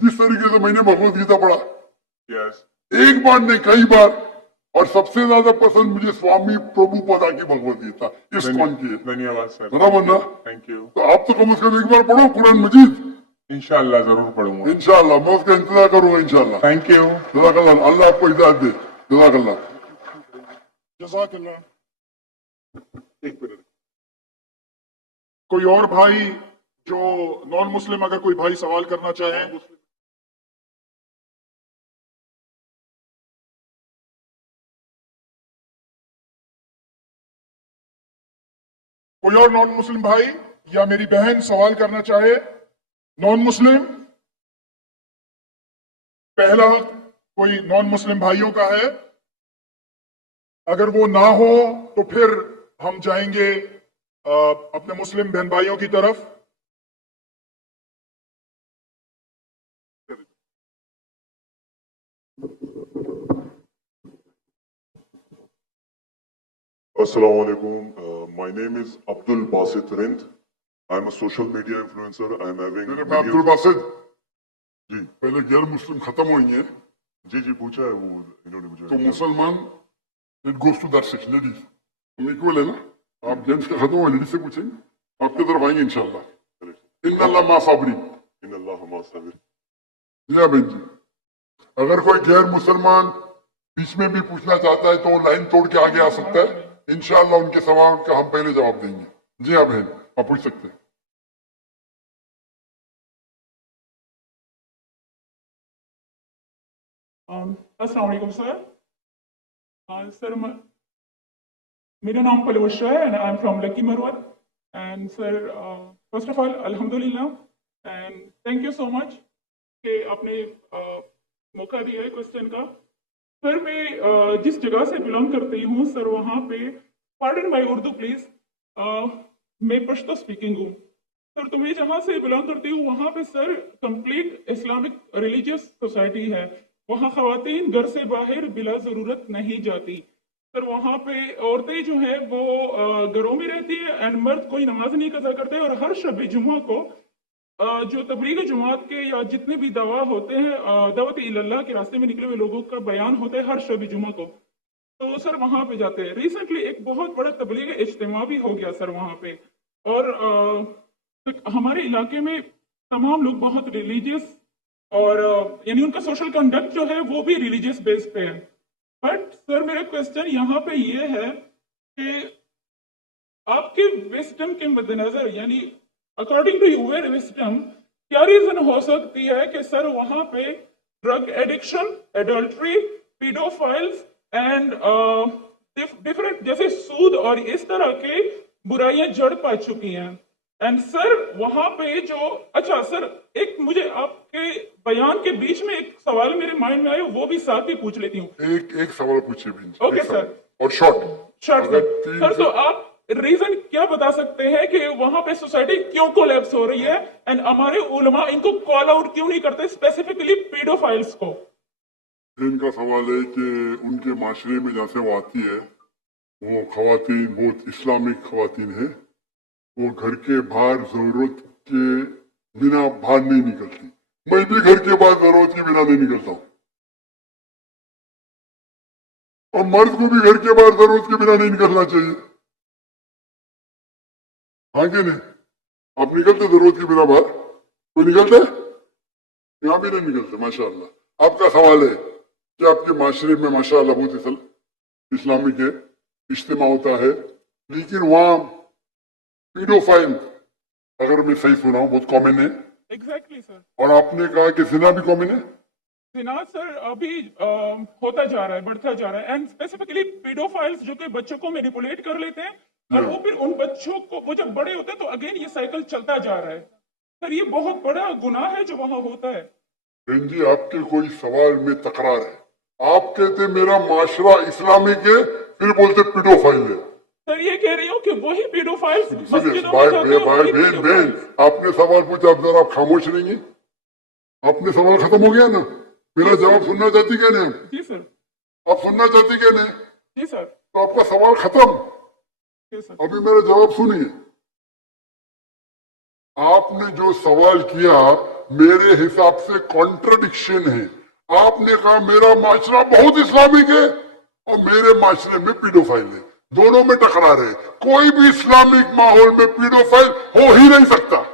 जिस तरीके से मैंने भगवत गीता पढ़ा, यस, एक बार नहीं कई बार, और सबसे ज्यादा पसंद मुझे स्वामी प्रभुपादा की भगवत गीता, इस्कॉन की है। धन्यवाद सर, बराबर ना। Thank you. तो आप तो कम से कम एक बार पढ़ो कुरान मजीद, इंशाल्लाह जरूर पढ़ूंगा, इंशाल्लाह। मैं उसका इंतजार करूंगा इंशाल्लाह। Thank you. जज़ाकल्लाह, अल्लाह आपको हिदायत दे, जज़ाकल्लाह। जज़ाकल्लाह। एक मिनट, कोई और भाई जो नॉन मुस्लिम, अगर कोई भाई सवाल करना चाहे। कोई और नॉन मुस्लिम भाई या मेरी बहन सवाल करना चाहे, नॉन मुस्लिम। पहला कोई नॉन मुस्लिम भाइयों का है, अगर वो ना हो तो फिर हम जाएंगे अपने मुस्लिम बहन भाइयों की तरफ। Assalamu alaikum. My name is Abdul Basit Rind. I'm a social media influencer. I'm having मेरे पे अब्दुल videos. बासित जी पहले गैर मुस्लिम खत्म हुई है जी जी पूछा है वो इन्होंने तो मुझे। मुसलमान, it goes to that section, ladies हम इक्वल है ना। आप जेंट्स का खत्म हुआ, लेडीज से पूछेंगे, आपकी तरफ आएंगे इंशाल्लाह। इन्नल्लाह मा साबरी। इन्नल्लाह मा साबिर। जी हाँ बहन जी, अगर कोई गैर मुसलमान बीच में भी पूछना चाहता है तो वो लाइन तोड़ के आगे आ सकता है, इंशाल्लाह उनके सवाल का हम पहले जवाब देंगे। जी हाँ बहन, आप पूछ सकते हैं। अस्सलाम वालेकुम सर। सर मेरा नाम पलवश्रा है and I am from Lakki Marwat. And sir first of all अल्हम्दुलिल्लाह and thank you so much कि आपने मौका दिया है क्वेश्चन का। सर मैं जिस जगह से बिलोंग करती हूँ सर वहाँ पे, पार्डन माई उर्दू प्लीज, मैं पश्तो स्पीकिंग हूँ सर। तो मैं जहाँ से बिलोंग करती हूँ वहाँ पे sir complete Islamic religious society है। वहाँ खवातीन घर से बाहर बिला ज़रूरत नहीं जाती सर। वहाँ पे औरतें जो है वो घरों में रहती है एंड मर्द कोई नमाज नहीं कज़ा करते। और हर शब जुमा को जो तबलीग जमात के या जितने भी दवा होते हैं, दावत इल्लल्लाह के रास्ते में निकले हुए लोगों का बयान होता है हर शब जुमा को, तो सर वहाँ पे जाते हैं। रिसेंटली एक बहुत बड़ा तबलीग इज्तिमा भी हो गया सर वहाँ पे। और हमारे इलाके में तमाम लोग बहुत रिलीजियस और यानी उनका सोशल कंडक्ट जो है वो भी रिलीजियस बेस पे है। बट सर मेरा क्वेश्चन यहाँ पे ये है कि आपके विस्डम के मद्देनजर, यानी अकॉर्डिंग टू यूर विस्डम, क्या रीजन हो सकती है कि सर वहाँ पे drug addiction, adultery, paedophiles and different जैसे सूद और इस तरह के बुराइयां जड़ पा चुकी हैं। एंड सर वहां पे जो, अच्छा सर एक मुझे आपके बयान के बीच में एक सवाल मेरे माइंड में आया, वो भी साथ ही पूछ लेती हूँ। एक सवाल पूछिए बीन जी, ओके एक सवाल। सर। और शॉर्ट सर सर तो आप रीजन क्या बता सकते हैं कि वहां पे सोसाइटी क्यों कोलैप्स हो रही है एंड हमारे उलमा इनको कॉल आउट क्यों नहीं करते, स्पेसिफिकली पीडोफाइल्स को? इनका सवाल है कि उनके माशरे में जैसे वो आती है, वो खवातीन बहुत इस्लामिक खवातीन है, वो घर के बाहर जरूरत के बिना बाहर नहीं निकलती। मैं भी घर के बाहर जरूरत के बिना नहीं निकलता हूँ, और मर्द को भी घर के बाहर जरूरत के बिना नहीं निकलना चाहिए। हाँ कि नहीं? आप निकलते जरूरत के बिना बाहर? कोई निकलते? यहाँ भी नहीं निकलते माशाअल्लाह। आपका सवाल है कि आपके माशरे में माशाअल्लाह बहुत इस्लामिक है, इज्तिमा होता है, लेकिन वहाँ पीडोफाइल, अगर मैं सही सुना हूँ, बहुत कॉमन है। Exactly sir. और आपने कहा कि जिना भी कॉमन है। जिना सर अभी होता जा रहा है, बढ़ता जा रहा है। एंड स्पेसिफिकली पीडोफाइल्स जो कि बच्चों को मैनिपुलेट कर लेते हैं और वो फिर उन बच्चों को, वो जब बड़े होते हैं तो अगेन ये साइकिल चलता जा रहा है सर। ये बहुत बड़ा गुनाह है जो वहां होता है। बहन जी, आपके कोई सवाल में तकरार है। आप कहते मेरा माशरा इस्लामिक है, फिर बोलते पीडोफाइल है। सर ये कह रही हूँ कि वही पीडोफाइल्स मस्जिदों में भाई जाते हैं, वही बहन बहन, pedophiles। आपने सवाल पूछा, अब जरा आप खामोश रहेंगे? आपने सवाल खत्म हो गया ना? मेरा जवाब सुनना चाहती क्या नहीं? जी सर। आप सुनना चाहती क्या नहीं? जी सर। तो आपका सवाल खत्म। जी सर। अभी मेरा जवाब सुनिए। आपने जो सवाल किया मेरे हिसाब से कॉन्ट्रडिक्शन है। आपने कहा मेरा माशरा बहुत इस्लामिक है और मेरे माशरे में पीडोफाइल है, दोनों में टकरार है। कोई भी इस्लामिक माहौल में पीडोफाइल हो ही नहीं सकता।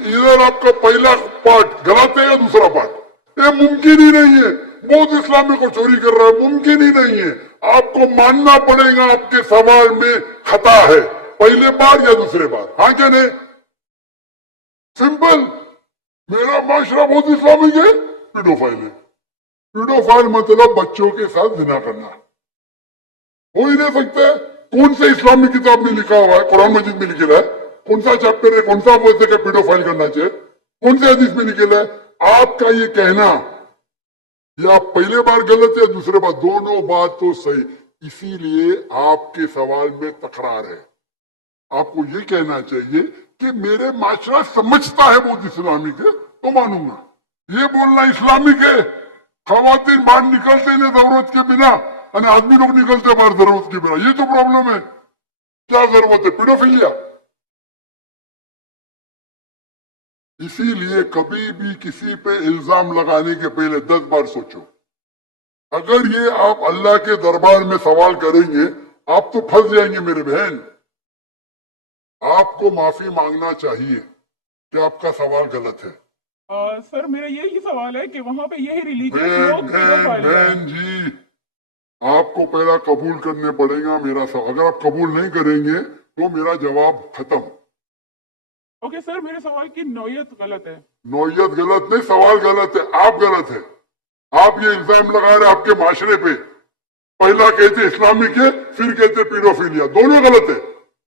इधर आपका पहला पार्ट गलत है या दूसरा पार्ट? ये मुमकिन ही नहीं है। बहुत इस्लामिक को चोरी कर रहा है, मुमकिन ही नहीं है। आपको मानना पड़ेगा आपके सवाल में खता है, पहले बार या दूसरे बार। हाँ क्या नहीं? सिंपल। मेरा माशरा बहुत इस्लामिक है, पीडोफाइल है। पीडोफाइल मतलब बच्चों के साथ जिना करना। हो ही नहीं सकता। कौन से इस्लामिक किताब में लिखा हुआ है? कुरान मजीद में लिखा है? कौन सा चैप्टर है, कौन सा वर्स है कि पीडोफाइल करना चाहिए? कौन से हदीस में लिखा है? आपका ये कहना या पहले बार गलत है, दूसरे बार, दोनों बात तो सही। इसीलिए आपके सवाल में तकरार है। आपको ये कहना चाहिए कि मेरे माशरा समझता है बहुत इस्लामिक है तो मानूंगा। ये बोलना इस्लामिक है, खवातीन बाहर निकलते नहीं जरूरत के बिना, और आदमी लोग निकलते बाहर जरूरत के बिना, ये तो प्रॉब्लम है। क्या जरूरत है? पीडोफिलिया। इसीलिए कभी भी किसी पे इल्जाम लगाने के पहले 10 बार सोचो। अगर ये आप अल्लाह के दरबार में सवाल करेंगे, आप तो फंस जाएंगे मेरे बहन। आपको माफी मांगना चाहिए कि आपका सवाल गलत है। सर मेरा यही सवाल है कि वहां पे यही रिलीजियस लोग pedophile हैं। बहन जी, आपको पहला कबूल करने पड़ेगा मेरा सवाल। अगर आप कबूल नहीं करेंगे तो मेरा जवाब खत्म। ओके सर, मेरे सवाल की नौयत गलत है। नौयत गलत नहीं, सवाल गलत है, आप गलत है। आप ये इल्जाम लगा रहे आपके माशरे पे। पहला कहते इस्लामिक है, फिर कहते पीडोफिलिया। दोनों गलत है।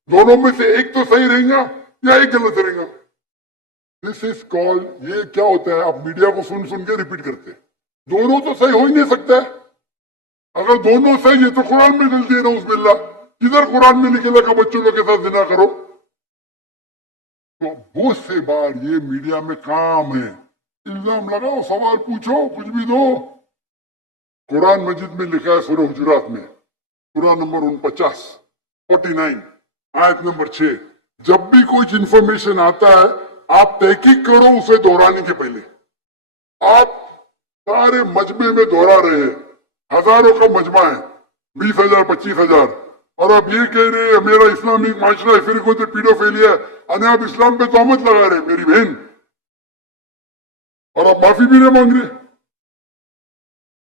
दोनों में से एक तो सही रहेगा या एक गलत रहेगा। दिस इज कॉल्ड, ये क्या होता है, आप मीडिया को सुन सुन के रिपीट करते हैं। दोनों तो सही हो ही नहीं सकता है। अगर दोनों सही है तो कुरान में गलती है, नऊज़ बिल्लाह। किधर कुरान में लिखेगा कि बच्चों लोग के साथ जिना करो? तो बहुत से बार ये मीडिया में काम है, इल्जाम लगाओ, सवाल पूछो, कुछ भी दो। कुरान मजिद में लिखा है सूरह हुजुरात में, सूरह नंबर 49 आयत नंबर 6, जब भी कुछ इंफॉर्मेशन आता है आप तहकीक करो उसे दोहराने के पहले। आप सारे मजमे में दोहरा रहे हैं, हजारों का मजमा है, 20,000 25,000, और आप ये कह रहे हैं मेरा इस्लामिक माशरा फिर को तो पीडोफिलिया, अने आप इस्लाम पे तोहमत लगा रहे हैं मेरी बहन, और आप माफी भी नहीं मांग रहे।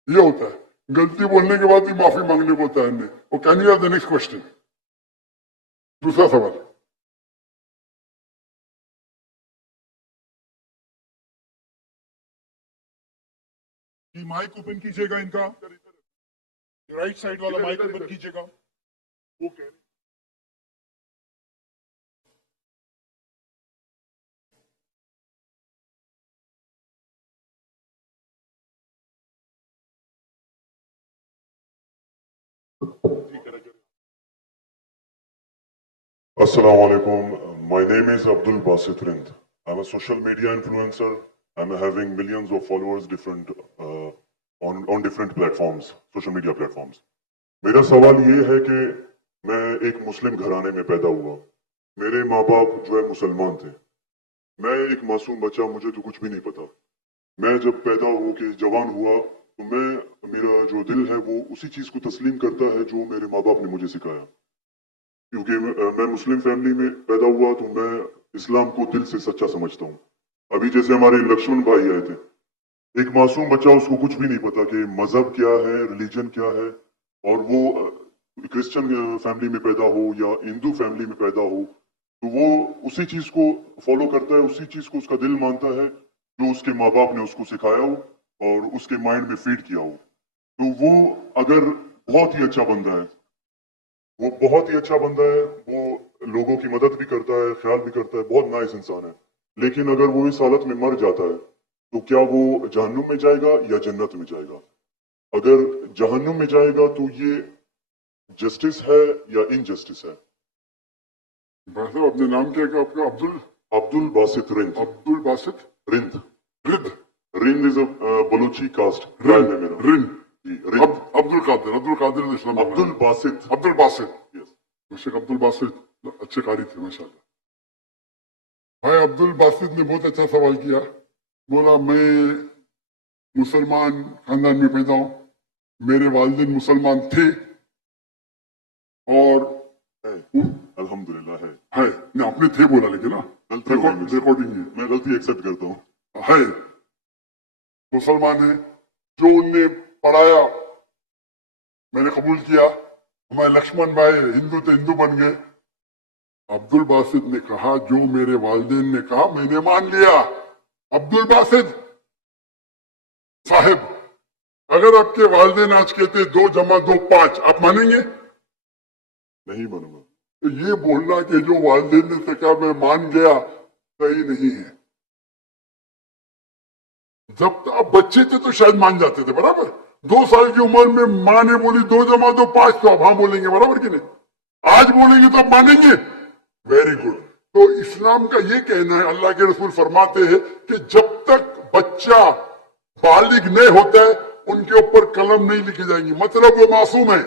ये होता है, गलती बोलने के बाद भी माफी मांगने को होता है। वो can you have the next question? दूसरा सवाल। कि माइक ओपन कीजिएगा इनका, राइट साइड वाला माइक ओपन कीजिएगा। वो कह रहे Assalamu alaikum. My name is Abdul Basit Rind. I'm a social media influencer. I'm having millions of followers on different platforms, social media platforms. मेरा सवाल ये है कि मैं एक मुस्लिम घराने में पैदा हुआ, मेरे माँ बाप जो है मुसलमान थे, मैं एक मासूम बच्चा, मुझे तो कुछ भी नहीं पता। मैं जब पैदा हो के जवान हुआ तो मेरा जो दिल है वो उसी चीज को तस्लीम करता है जो मेरे माँ बाप ने मुझे सिखाया। क्योंकि मैं मुस्लिम फैमिली में पैदा हुआ तो मैं इस्लाम को दिल से सच्चा समझता हूँ। अभी जैसे हमारे लक्ष्मण भाई आए थे, एक मासूम बच्चा, उसको कुछ भी नहीं पता कि मजहब क्या है, रिलीजन क्या है, और वो क्रिश्चियन फैमिली में पैदा हो या हिंदू फैमिली में पैदा हो तो वो उसी चीज को फॉलो करता है, उसी चीज को उसका दिल मानता है जो उसके माँ बाप ने उसको सिखाया हो और उसके माइंड में फीड किया हो। तो वो अगर बहुत ही अच्छा बंदा है, वो बहुत ही अच्छा बंदा है, वो लोगों की मदद भी करता है, ख्याल भी करता है, बहुत नाइस इंसान है, लेकिन अगर वो इस हालत में मर जाता है तो क्या वो जहन्नुम में जाएगा या जन्नत में जाएगा? अगर जहन्नुम में जाएगा तो ये जस्टिस है या इनजस्टिस है? भाई साहब अपने नाम क्या है आपका? अब्दुल बासित रिंद। अब्दुल बासित रिंद रिद Rind is a Baluchi caste. Tribe है मेरा। रिंद जी, रिंद। अब्दुल कादिर इस्लाम। अब्दुल बासित। अब्दुल बासित, यस। शेख अब्दुल बासित अच्छे कारी थे माशाल्लाह। भाई अब्दुल बासित ने बहुत अच्छा सवाल किया। बोला मैं मुसलमान खानदान में पैदा हूं, मेरे वालिदैन मुसलमान थे और अल्हम्दुलिल्लाह है नहीं, आपने थे बोला लेकिन ना गलती हो गई मुझसे। रिकॉर्डिंग है, मैं गलती एक्सेप्ट करता हूँ। है मुसलमान है। जो उनने पढ़ाया मैंने कबूल किया। हमारे लक्ष्मण भाई हिंदू थे, हिंदू बन गए। अब्दुल बासित ने कहा जो मेरे वालिदैन ने कहा मैंने मान लिया। अब्दुल बासित साहिब, अगर आपके वालिदैन आज कहते 2 + 2 = 5, आप मानेंगे? नहीं मानूंगा। तो ये बोलना कि जो वालिदैन ने कहा मैं मान गया, सही नहीं है। जब आप बच्चे थे तो शायद मान जाते थे, बराबर। 2 साल की उम्र में माँ ने बोली 2 + 2 = 5, तो आप हाँ बोलेंगे, बराबर कि नहीं? आज बोलेंगे तो आप मानेंगे। Very good. तो इस्लाम का ये कहना है, अल्लाह के रसूल फरमाते हैं कि जब तक बच्चा बालिग नहीं होता है उनके ऊपर कलम नहीं लिखी जाएंगी, मतलब वो मासूम है।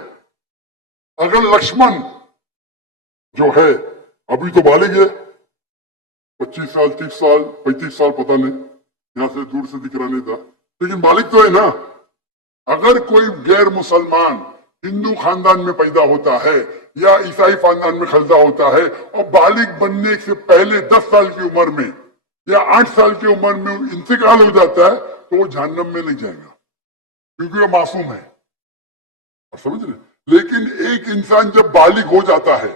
अगर लक्ष्मण जो है अभी तो बालिग है, 25 साल 30 साल 35 साल पता नहीं, यहां से दूर से दिख रहा नहीं था, लेकिन बालिग तो है ना। अगर कोई गैर मुसलमान हिंदू खानदान में पैदा होता है या ईसाई खानदान में पैदा होता है और बालिग बनने से पहले 10 साल की उम्र में या 8 साल की उम्र में इंतकाल हो जाता है तो वो जहन्नम में नहीं जाएगा, क्योंकि वो मासूम है। आप समझ रहे? लेकिन एक इंसान जब बालिग हो जाता है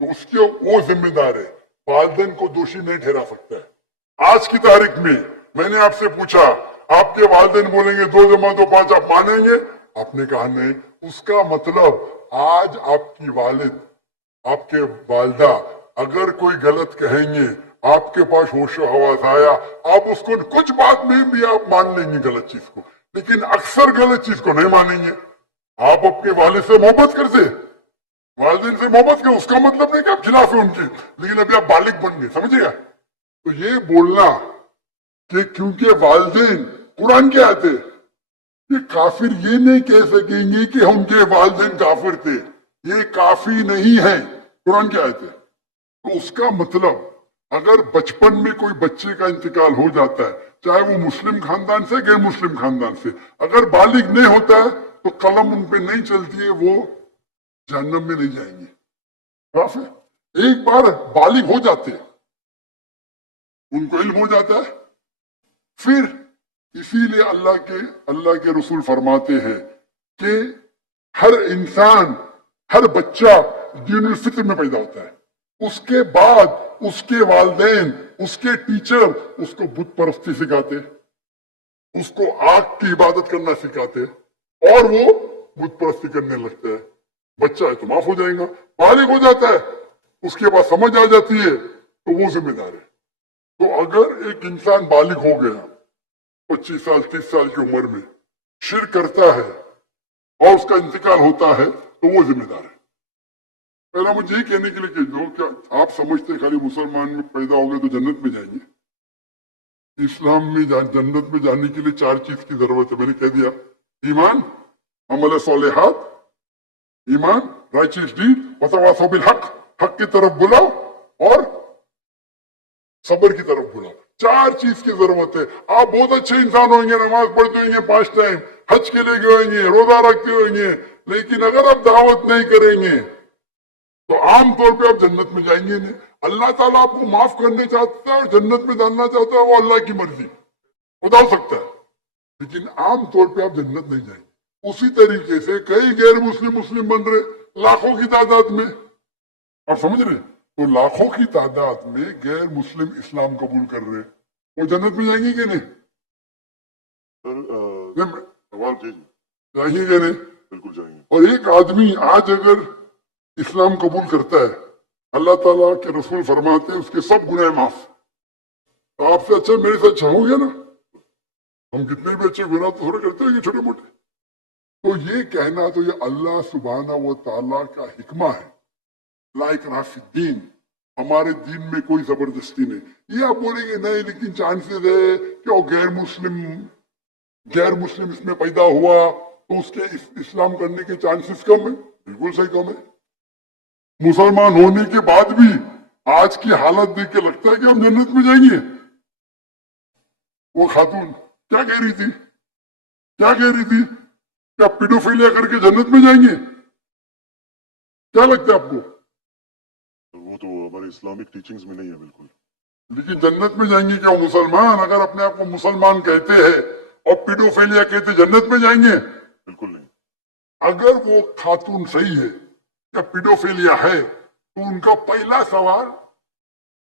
तो उसके वो जिम्मेदार है, वालिदैन को दोषी नहीं ठहरा सकता है। आज की तारीख में मैंने आपसे पूछा, आपके वालिदैन बोलेंगे 2 + 2 = 5, आप मानेंगे? आपने कहा नहीं। उसका मतलब आज आपकी वालिद, आपके वालदा अगर कोई गलत कहेंगे, आपके पास होश हवास आया, आप उसको कुछ बात में भी आप मान लेंगे गलत चीज को, लेकिन अक्सर गलत चीज को नहीं मानेंगे। आप अपने वालिद से मोहब्बत करते, वालिदैन से मोहब्बत कर, उसका मतलब नहीं कि आप खिलाफ है उनके, लेकिन अभी आप बालिग बन गए, समझिएगा। तो ये बोलना कि क्योंकि वालिदैन कुरान के आते, ये काफिर ये नहीं कह सकेंगे कि उनके वालिदैन काफिर थे, ये काफी नहीं है, कुरान के आयत है। तो उसका मतलब अगर बचपन में कोई बच्चे का इंतकाल हो जाता है, चाहे वो मुस्लिम खानदान से गैर मुस्लिम खानदान से, अगर बालिग नहीं होता है तो कलम उन पे नहीं चलती है, वो जहन्नम में नहीं जाएंगे। साफ है? एक बार बालिग हो जाते हैं, उनको इल्म हो जाता है, फिर इसीलिए अल्लाह के रसूल फरमाते हैं कि हर इंसान, हर बच्चा दीनुल फित्र में पैदा होता है, उसके बाद उसके वालिदैन, उसके टीचर उसको बुत परस्ती सिखाते, उसको आग की इबादत करना सिखाते, और वो बुत परस्ती करने लगता है। बच्चा है तो माफ हो जाएगा, बालिग हो जाता है, उसके बाद समझ आ जाती है, तो वो जिम्मेदार है। तो अगर एक इंसान बालिग हो गया 25 साल 30 साल की उम्र में, शिर्क करता है और उसका इंतकाल होता है, तो वो जिम्मेदार है। पहला मुझे ये कहने के लिए कि जो क्या आप समझते खाली मुसलमान में पैदा हो गए तो जन्नत में जाएंगे, इस्लाम में जन्नत में जाने के लिए 4 चीज की जरूरत है। मैंने कह दिया, ईमान, अमल सालिहात, ईमान, राइचियस डीड, वतवासौ बिल हक, हक की तरफ बुलाओ और सब्र की तरफ बुलाओ। 4 चीज की जरूरत है। आप बहुत अच्छे इंसान होंगे, नमाज पढ़ते होंगे 5 टाइम, हज के लिए गए होंगे, रोजा रखते होंगे, लेकिन अगर आप दावत नहीं करेंगे तो आमतौर पे आप जन्नत में जाएंगे नहीं। अल्लाह ताला आपको माफ करने चाहता है और जन्नत में डालना चाहता है, वो अल्लाह की मर्जी, वो डाल सकता है, लेकिन आमतौर पे आप जन्नत नहीं जाएंगे। उसी तरीके से कई गैर मुस्लिम बन रहे लाखों की तादाद में, आप समझ रहे, तो लाखों की तादाद में गैर मुस्लिम इस्लाम कबूल कर रहे, वो जन्नत में जाएंगे कि नहीं? सर सवाल जी जाएंगे कि नहीं? बिल्कुल जाएंगे। और एक आदमी आज अगर इस्लाम कबूल करता है, अल्लाह ताला के रसूल फरमाते हैं उसके सब गुनाह माफ। तो आपसे अच्छा मेरे से अच्छा हो गया ना, हम कितने भी अच्छे गुनाह तो थोड़े करते हैं छोटे मोटे। तो ये कहना, तो ये अल्लाह सुब्हाना व तआला का हिकमा है, ला इकराह फिद्दीन, हमारे दीन में कोई जबरदस्ती नहीं। ये आप बोलेंगे नहीं लेकिन चांसेस है कि वो गैर मुस्लिम इसमें पैदा हुआ तो उसके इस्लाम करने के चांसेस कम है। बिल्कुल सही कम है। मुसलमान होने के बाद भी आज की हालत देख के लगता है कि हम जन्नत में जाएंगे। वो खातून क्या कह रही थी, क्या पीडोफिलिया करके जन्नत में जाएंगे? क्या लगता है आपको? वो तो हमारे इस्लामिक टीचिंग्स में नहीं है बिल्कुल। लेकिन जन्नत में जाएंगे क्या मुसलमान? अगर अपने आप को मुसलमान कहते हैं और पीडोफिलिया कहते, जन्नत में जाएंगे? बिल्कुल नहीं। अगर वो खातून सही है या पीडोफिलिया है तो उनका पहला सवाल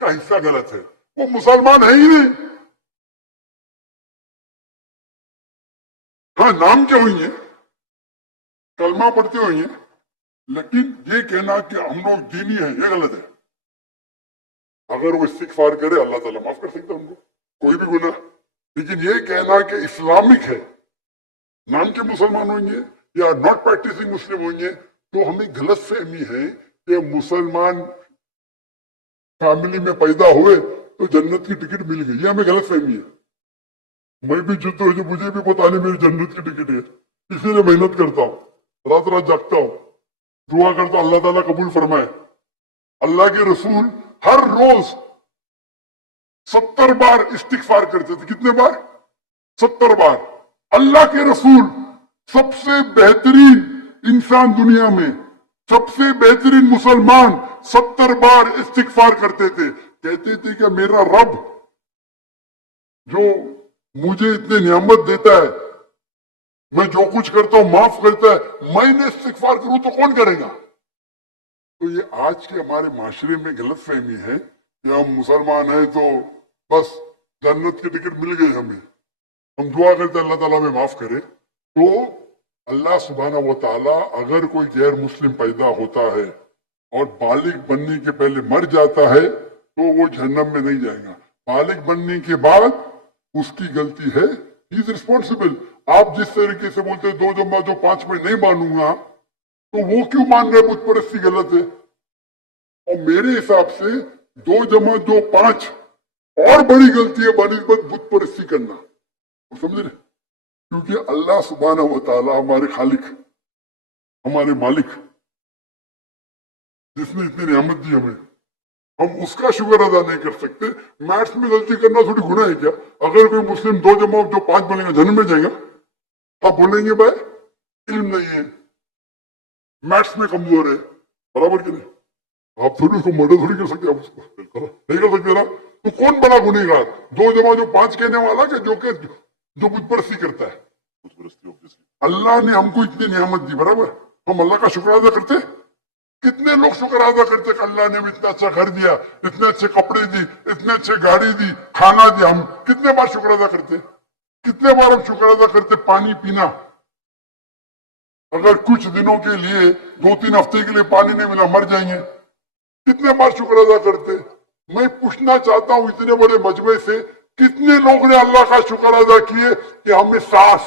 का हिस्सा गलत है, वो मुसलमान है ही नहीं। हाँ, नाम क्या हुई है, कलमा पढ़ते हुए, लेकिन ये कहना कि हम लोग दीनी है, ये गलत है। अगर वो इस्तिगफार करे अल्लाह ताला माफ कर सकता है उनको, कोई भी गुनाह। लेकिन ये कहना कि इस्लामिक है, नाम के मुसलमान होंगे या नॉट प्रैक्टिसिंग मुस्लिम होंगे, तो हमें गलत फहमी है कि मुसलमान फैमिली में पैदा हुए तो जन्नत की टिकट मिल गई, ये हमें गलत फहमी है। मैं भी जो मुझे भी पता नहीं मेरी जन्नत की टिकट है, इसीलिए मेहनत करता हूँ, रात रात जागता हूँ, दुआ करता हूँ अल्लाह ताला कबूल फरमाए। अल्लाह के रसूल हर रोज 70 बार इस्तिगफार करते थे। कितने बार? 70 बार। अल्लाह के रसूल सबसे बेहतरीन इंसान दुनिया में, सबसे बेहतरीन मुसलमान 70 बार इस्तिगफार करते थे। कहते थे कि मेरा रब जो मुझे इतने नियामत देता है, मैं जो कुछ करता हूं माफ करता है, मैंने इस्तिगफार करूं तो कौन करेगा? तो ये आज के हमारे माशरे में गलत फहमी है कि हम मुसलमान हैं तो बस जन्नत की टिकट मिल गई हमें, हम दुआ करते अल्लाह ताला में माफ करे। तो अल्लाह सुब्हाना व तआला अगर कोई गैर मुस्लिम पैदा होता है और बालिग बनने के पहले मर जाता है तो वो जहन्नम में नहीं जाएगा। बालिग बनने के बाद उसकी गलती है, ही इज रिस्पॉन्सिबल। आप जिस तरीके से बोलते हैं 2 जमा 2 5 में नहीं मानूंगा, तो वो क्यों मान रहे बुत परस्ती गलत है? और मेरे हिसाब से 2 जमा 2 5 और बड़ी गलती है बनिस्बत बुत परस्ती करना। आप समझ रहे? क्योंकि अल्लाह सुब्हानहू व तआला हमारे खालिक, हमारे मालिक, जिसने इतनी नियामत दी हमें, हम उसका शुक्र अदा नहीं कर सकते। मैथ्स में गलती करना थोड़ी गुनाह है क्या? अगर कोई मुस्लिम 2 जमा 2 5 बनेगा जन्म में जाएगा, आप बोलेंगे भाई इल्म नहीं है, मैथ्स में कमजोर है, बराबर कि नहीं? आप थोड़ी उसको मर्डर थोड़ी कर सकते, आप उसको नहीं कर सकते ना। तो कौन बड़ा गुनहगार, 2 जमा 2 5 कहने वाला कि जो बुत परस्ती करता है? अल्लाह ने हमको इतनी नियामत दी, बराबर, हम अल्लाह का शुक्र अदा करते? कितने लोग शुक्र अदा करते कि अल्लाह ने इतना अच्छा घर दिया, इतने अच्छे कपड़े दी, इतने अच्छे गाड़ी दी, खाना दिया? हम कितने बार शुक्र अदा करते? कितने बार हम शुक्र अदा करते? पानी पीना, अगर कुछ दिनों के लिए 2-3 हफ्ते के लिए पानी नहीं मिला मर जाएंगे, कितने बार शुक्र अदा करते? मैं पूछना चाहता हूं इतने बड़े मजमे से कितने लोग ने अल्लाह का शुक्र अदा किए कि हमें सांस,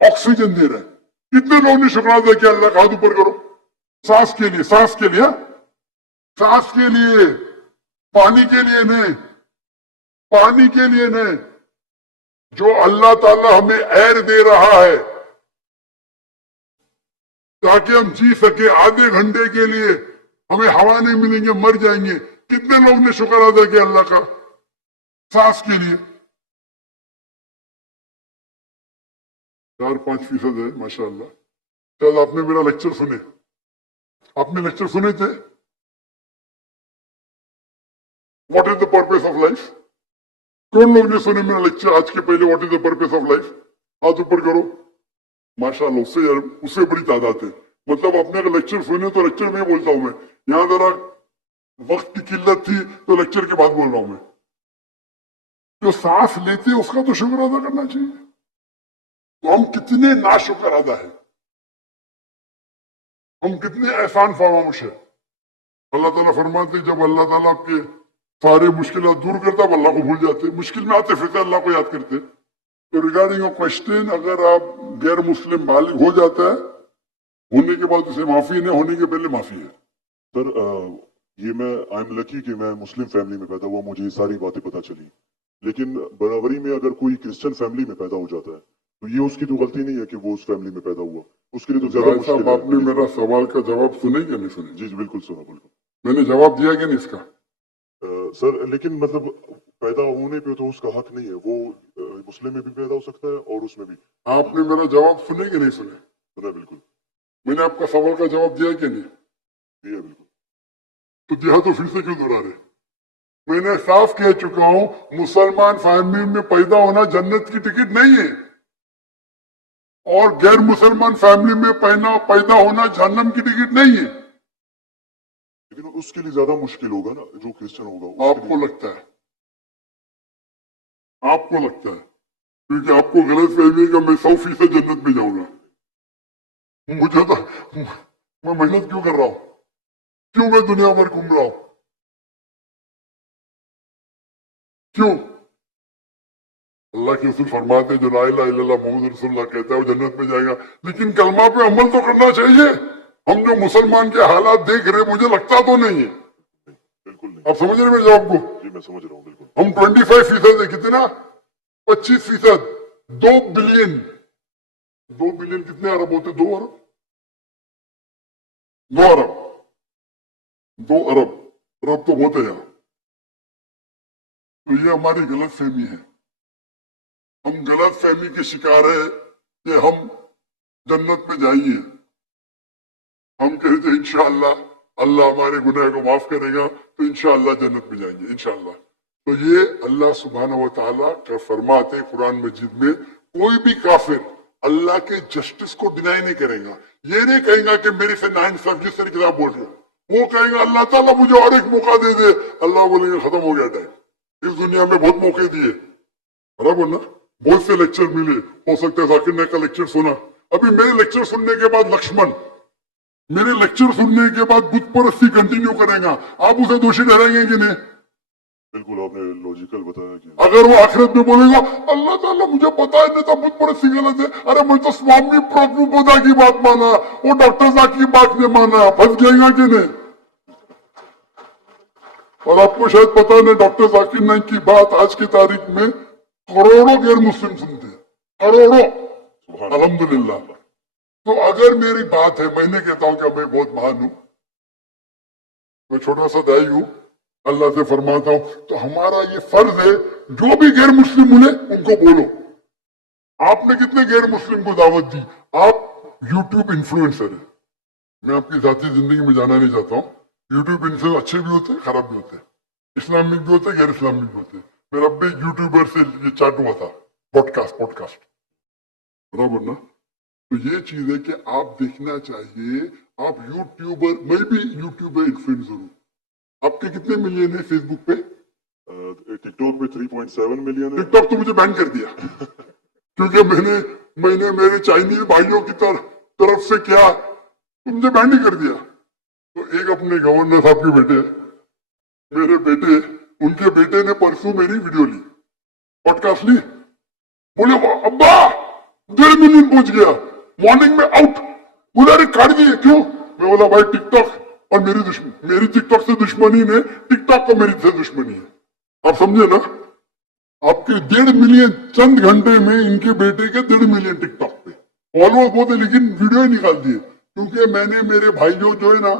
ऑक्सीजन दे रहे हैं? कितने लोग ने शुक्र अदा किया? अल्लाह का हाथ ऊपर करो, सांस के लिए, सांस के लिए, सांस के लिए, पानी के लिए नहीं, पानी के लिए नहीं। जो अल्लाह ताला हमें एयर दे रहा है ताकि हम जी सके, आधे घंटे के लिए हमें हवा नहीं मिलेंगे मर जाएंगे, कितने लोग ने शुक्र अदा किया अल्लाह का? सांस के लिए 4-5% है माशाअल्लाह। शायद आपने मेरा लेक्चर सुने, आपने लेक्चर सुने थे, what is the purpose of life? कौन लोग ने सुने मेरा लेक्चर आज के पहले, what is the purpose of life? हाथ ऊपर करो, माशाअल्लाह, उससे बड़ी तादाद है। मतलब आपने अगर लेक्चर सुने तो लेक्चर में बोलता हूं मैं, यहां जरा वक्त की किल्लत थी तो लेक्चर के बाद बोल रहा हूं मैं। जो सांस लेते हैं उसका तो शुक्र अदा करना चाहिए। तो हम कितने नाशुक्र अदा है, हम कितने एहसान फरामोश है। अल्लाह ताला फरमाते जब अल्लाह ताला आपके सारे मुश्किलात दूर करता, अल्लाह को भूल जाते, मुश्किल में आते फिरते अल्लाह को याद करते। तो रिगार्डिंग योर क्वेश्चन, अगर आप गैर मुस्लिम बालिग हो जाता है, होने के बाद उसे माफी नहीं, होने के पहले माफी है। सर ये मैं आई एम लकी कि मैं मुस्लिम फैमिली में पैदा हुआ, मुझे ये सारी बातें पता चली। लेकिन बराबरी में अगर कोई क्रिश्चियन फैमिली में पैदा हो जाता है तो ये उसकी तो गलती नहीं है कि वो उस फैमिली में पैदा हुआ, उसके लिए तो ज्यादा मुश्किल है। आपने मेरा सवाल का जवाब सुने कि नहीं सुने? जी बिल्कुल सुना, बिल्कुल मैंने जवाब दिया कि नहीं इसका? सर लेकिन मतलब पैदा होने पे तो उसका हक नहीं है, वो मुस्लिम में भी पैदा हो सकता है और उसमें भी। आपने मेरा जवाब सुने कि नहीं सुने? सुना बिल्कुल। मैंने आपका सवाल का जवाब दिया कि नहीं? दिया बिल्कुल। तो दिया तो फिर से क्यों दोहरा रहे? मैंने साफ कह चुका हूं, मुसलमान फैमिली में पैदा होना जन्नत की टिकट नहीं है, और गैर मुसलमान फैमिली में पैदा होना जहन्नम की टिकट नहीं है। लेकिन उसके लिए ज्यादा मुश्किल होगा ना जो क्रिश्चियन होगा। आपको लगता है, आपको लगता है, क्योंकि आपको गलत फहमी का मैं 100% जन्नत में जाऊंगा। मुझे तो, मैं मेहनत क्यों कर रहा हूं, क्यों मैं दुनिया भर घूम रहा हूं, क्यों? अल्लाह के रसूल फरमाते जो ला इलाहा इल्लल्लाह मुहम्मद रसूलुल्लाह कहता है वो जन्नत में जाएगा, लेकिन कलमा पे अमल तो करना चाहिए। हम जो मुसलमान के हालात देख रहे, मुझे लगता तो नहीं है। बिल्कुल नहीं। आप समझ रहे मेरे जवाब को? जी मैं समझ रहा हूँ बिल्कुल। हम 25% है, कितना? 25%, 2 बिलियन। 2 बिलियन कितने अरब होते? 2 अरब, 2 अरब, 2 अरब, अरब तो बहुत है यार। तो ये हमारी गलत फहमी है, हम गलत फहमी के शिकार है कि हम जन्नत में जाइए। हम कहते हैं इंशाअल्लाह अल्लाह हमारे गुनाह को माफ करेगा तो इंशाअल्लाह जन्नत में जाएंगे इंशाअल्लाह। तो ये अल्लाह सुब्हानहू व तआला का फरमाते कुरान मजीद में, कोई भी काफिर अल्लाह के जस्टिस को डिनाई नहीं करेगा। ये नहीं कहेगा कि मेरे से नाइंसाफ, जिस तरीके से आप बोल रहे हो, वो कहेगा अल्लाह ताला मुझे और एक मौका दे दे। अल्लाह बोलेंगे खत्म हो गया टाइम, इस दुनिया में बहुत मौके दिए, बराबर ना? बहुत से लेक्चर मिले, हो सकता है जाकिर नायक का लेक्चर सुना। अभी मेरे लेक्चर सुनने के बाद लक्ष्मण मेरे लेक्चर सुनने के बाद बुत परस्ती कंटिन्यू करेगा, आप उसे दोषी ठहराएंगे कि नहीं? बिल्कुल आपने लॉजिकल बताया कि अगर वो आखिरत में बोलेगा अल्लाह ताला मुझे पता ही नहीं था बुत परस्ती गलत है, अरे मैं तो स्वामी प्रभुपदा की बात माना, वो डॉक्टर साहब की बात नहीं माना, फंस जाएगा कि नहीं? और आपको शायद पता नहीं, डॉक्टर जाकिर नाइक की बात आज की तारीख में करोड़ों गैर मुस्लिम सुनते हैं, करोड़ों, अल्हम्दुलिल्लाह। तो अगर मेरी बात है, मैंने कहता हूं कि मैं बहुत महान हूं, मैं छोटा सा दाई हूं, अल्लाह से फरमाता हूं, तो हमारा ये फर्ज है जो भी गैर मुस्लिम मिले उनको बोलो। आपने कितने गैर मुस्लिम को दावत दी? आप यूट्यूब इन्फ्लुएंसर है, मैं आपकी जाती जिंदगी में जाना नहीं चाहता हूं। यूट्यूब इन्फ्लुएंसर अच्छे भी होते हैं, खराब भी होते हैं, इस्लामिक भी होते हैं, गैर इस्लामिक भी होते हैं। मेरा भी यूट्यूबर से ये चाट हुआ था, पॉडकास्ट बराबर ना? तो ये चीज है कि आप देखना चाहिए, आप यूट्यूबर, मैं भी यूट्यूबर इन्फ्लुएंसर हूँ। आपके कितने मिलियन है फेसबुक पे? टिकटॉक पे 3.7 मिलियन है। टिकटॉक तो मुझे बैन कर दिया क्योंकि मैंने मेरे चाइनीज भाइयों की तरफ से क्या, तो मुझे बैन ही कर दिया। तो एक अपने गवर्नर साहब के बेटे, मेरे बेटे, उनके बेटे ने परसों मेरी वीडियो ली, पॉडकास्ट ली, बोले अब्बा 1.5 मिलियन पहुंच गया, मॉर्निंग में आउट, उधर काट दिए, क्यों? मैं बोला भाई टिकटॉक और मेरी टिकटॉक से दुश्मनी ने, टिकटॉक को मेरी से दुश्मनी है, आप समझे ना? आपके 1.5 मिलियन चंद घंटे में, इनके बेटे के 1.5 मिलियन टिकटॉक पे फॉलोअर्स बहुत है, लेकिन वीडियो ही निकाल दिए क्योंकि मैंने मेरे भाइयों जो है ना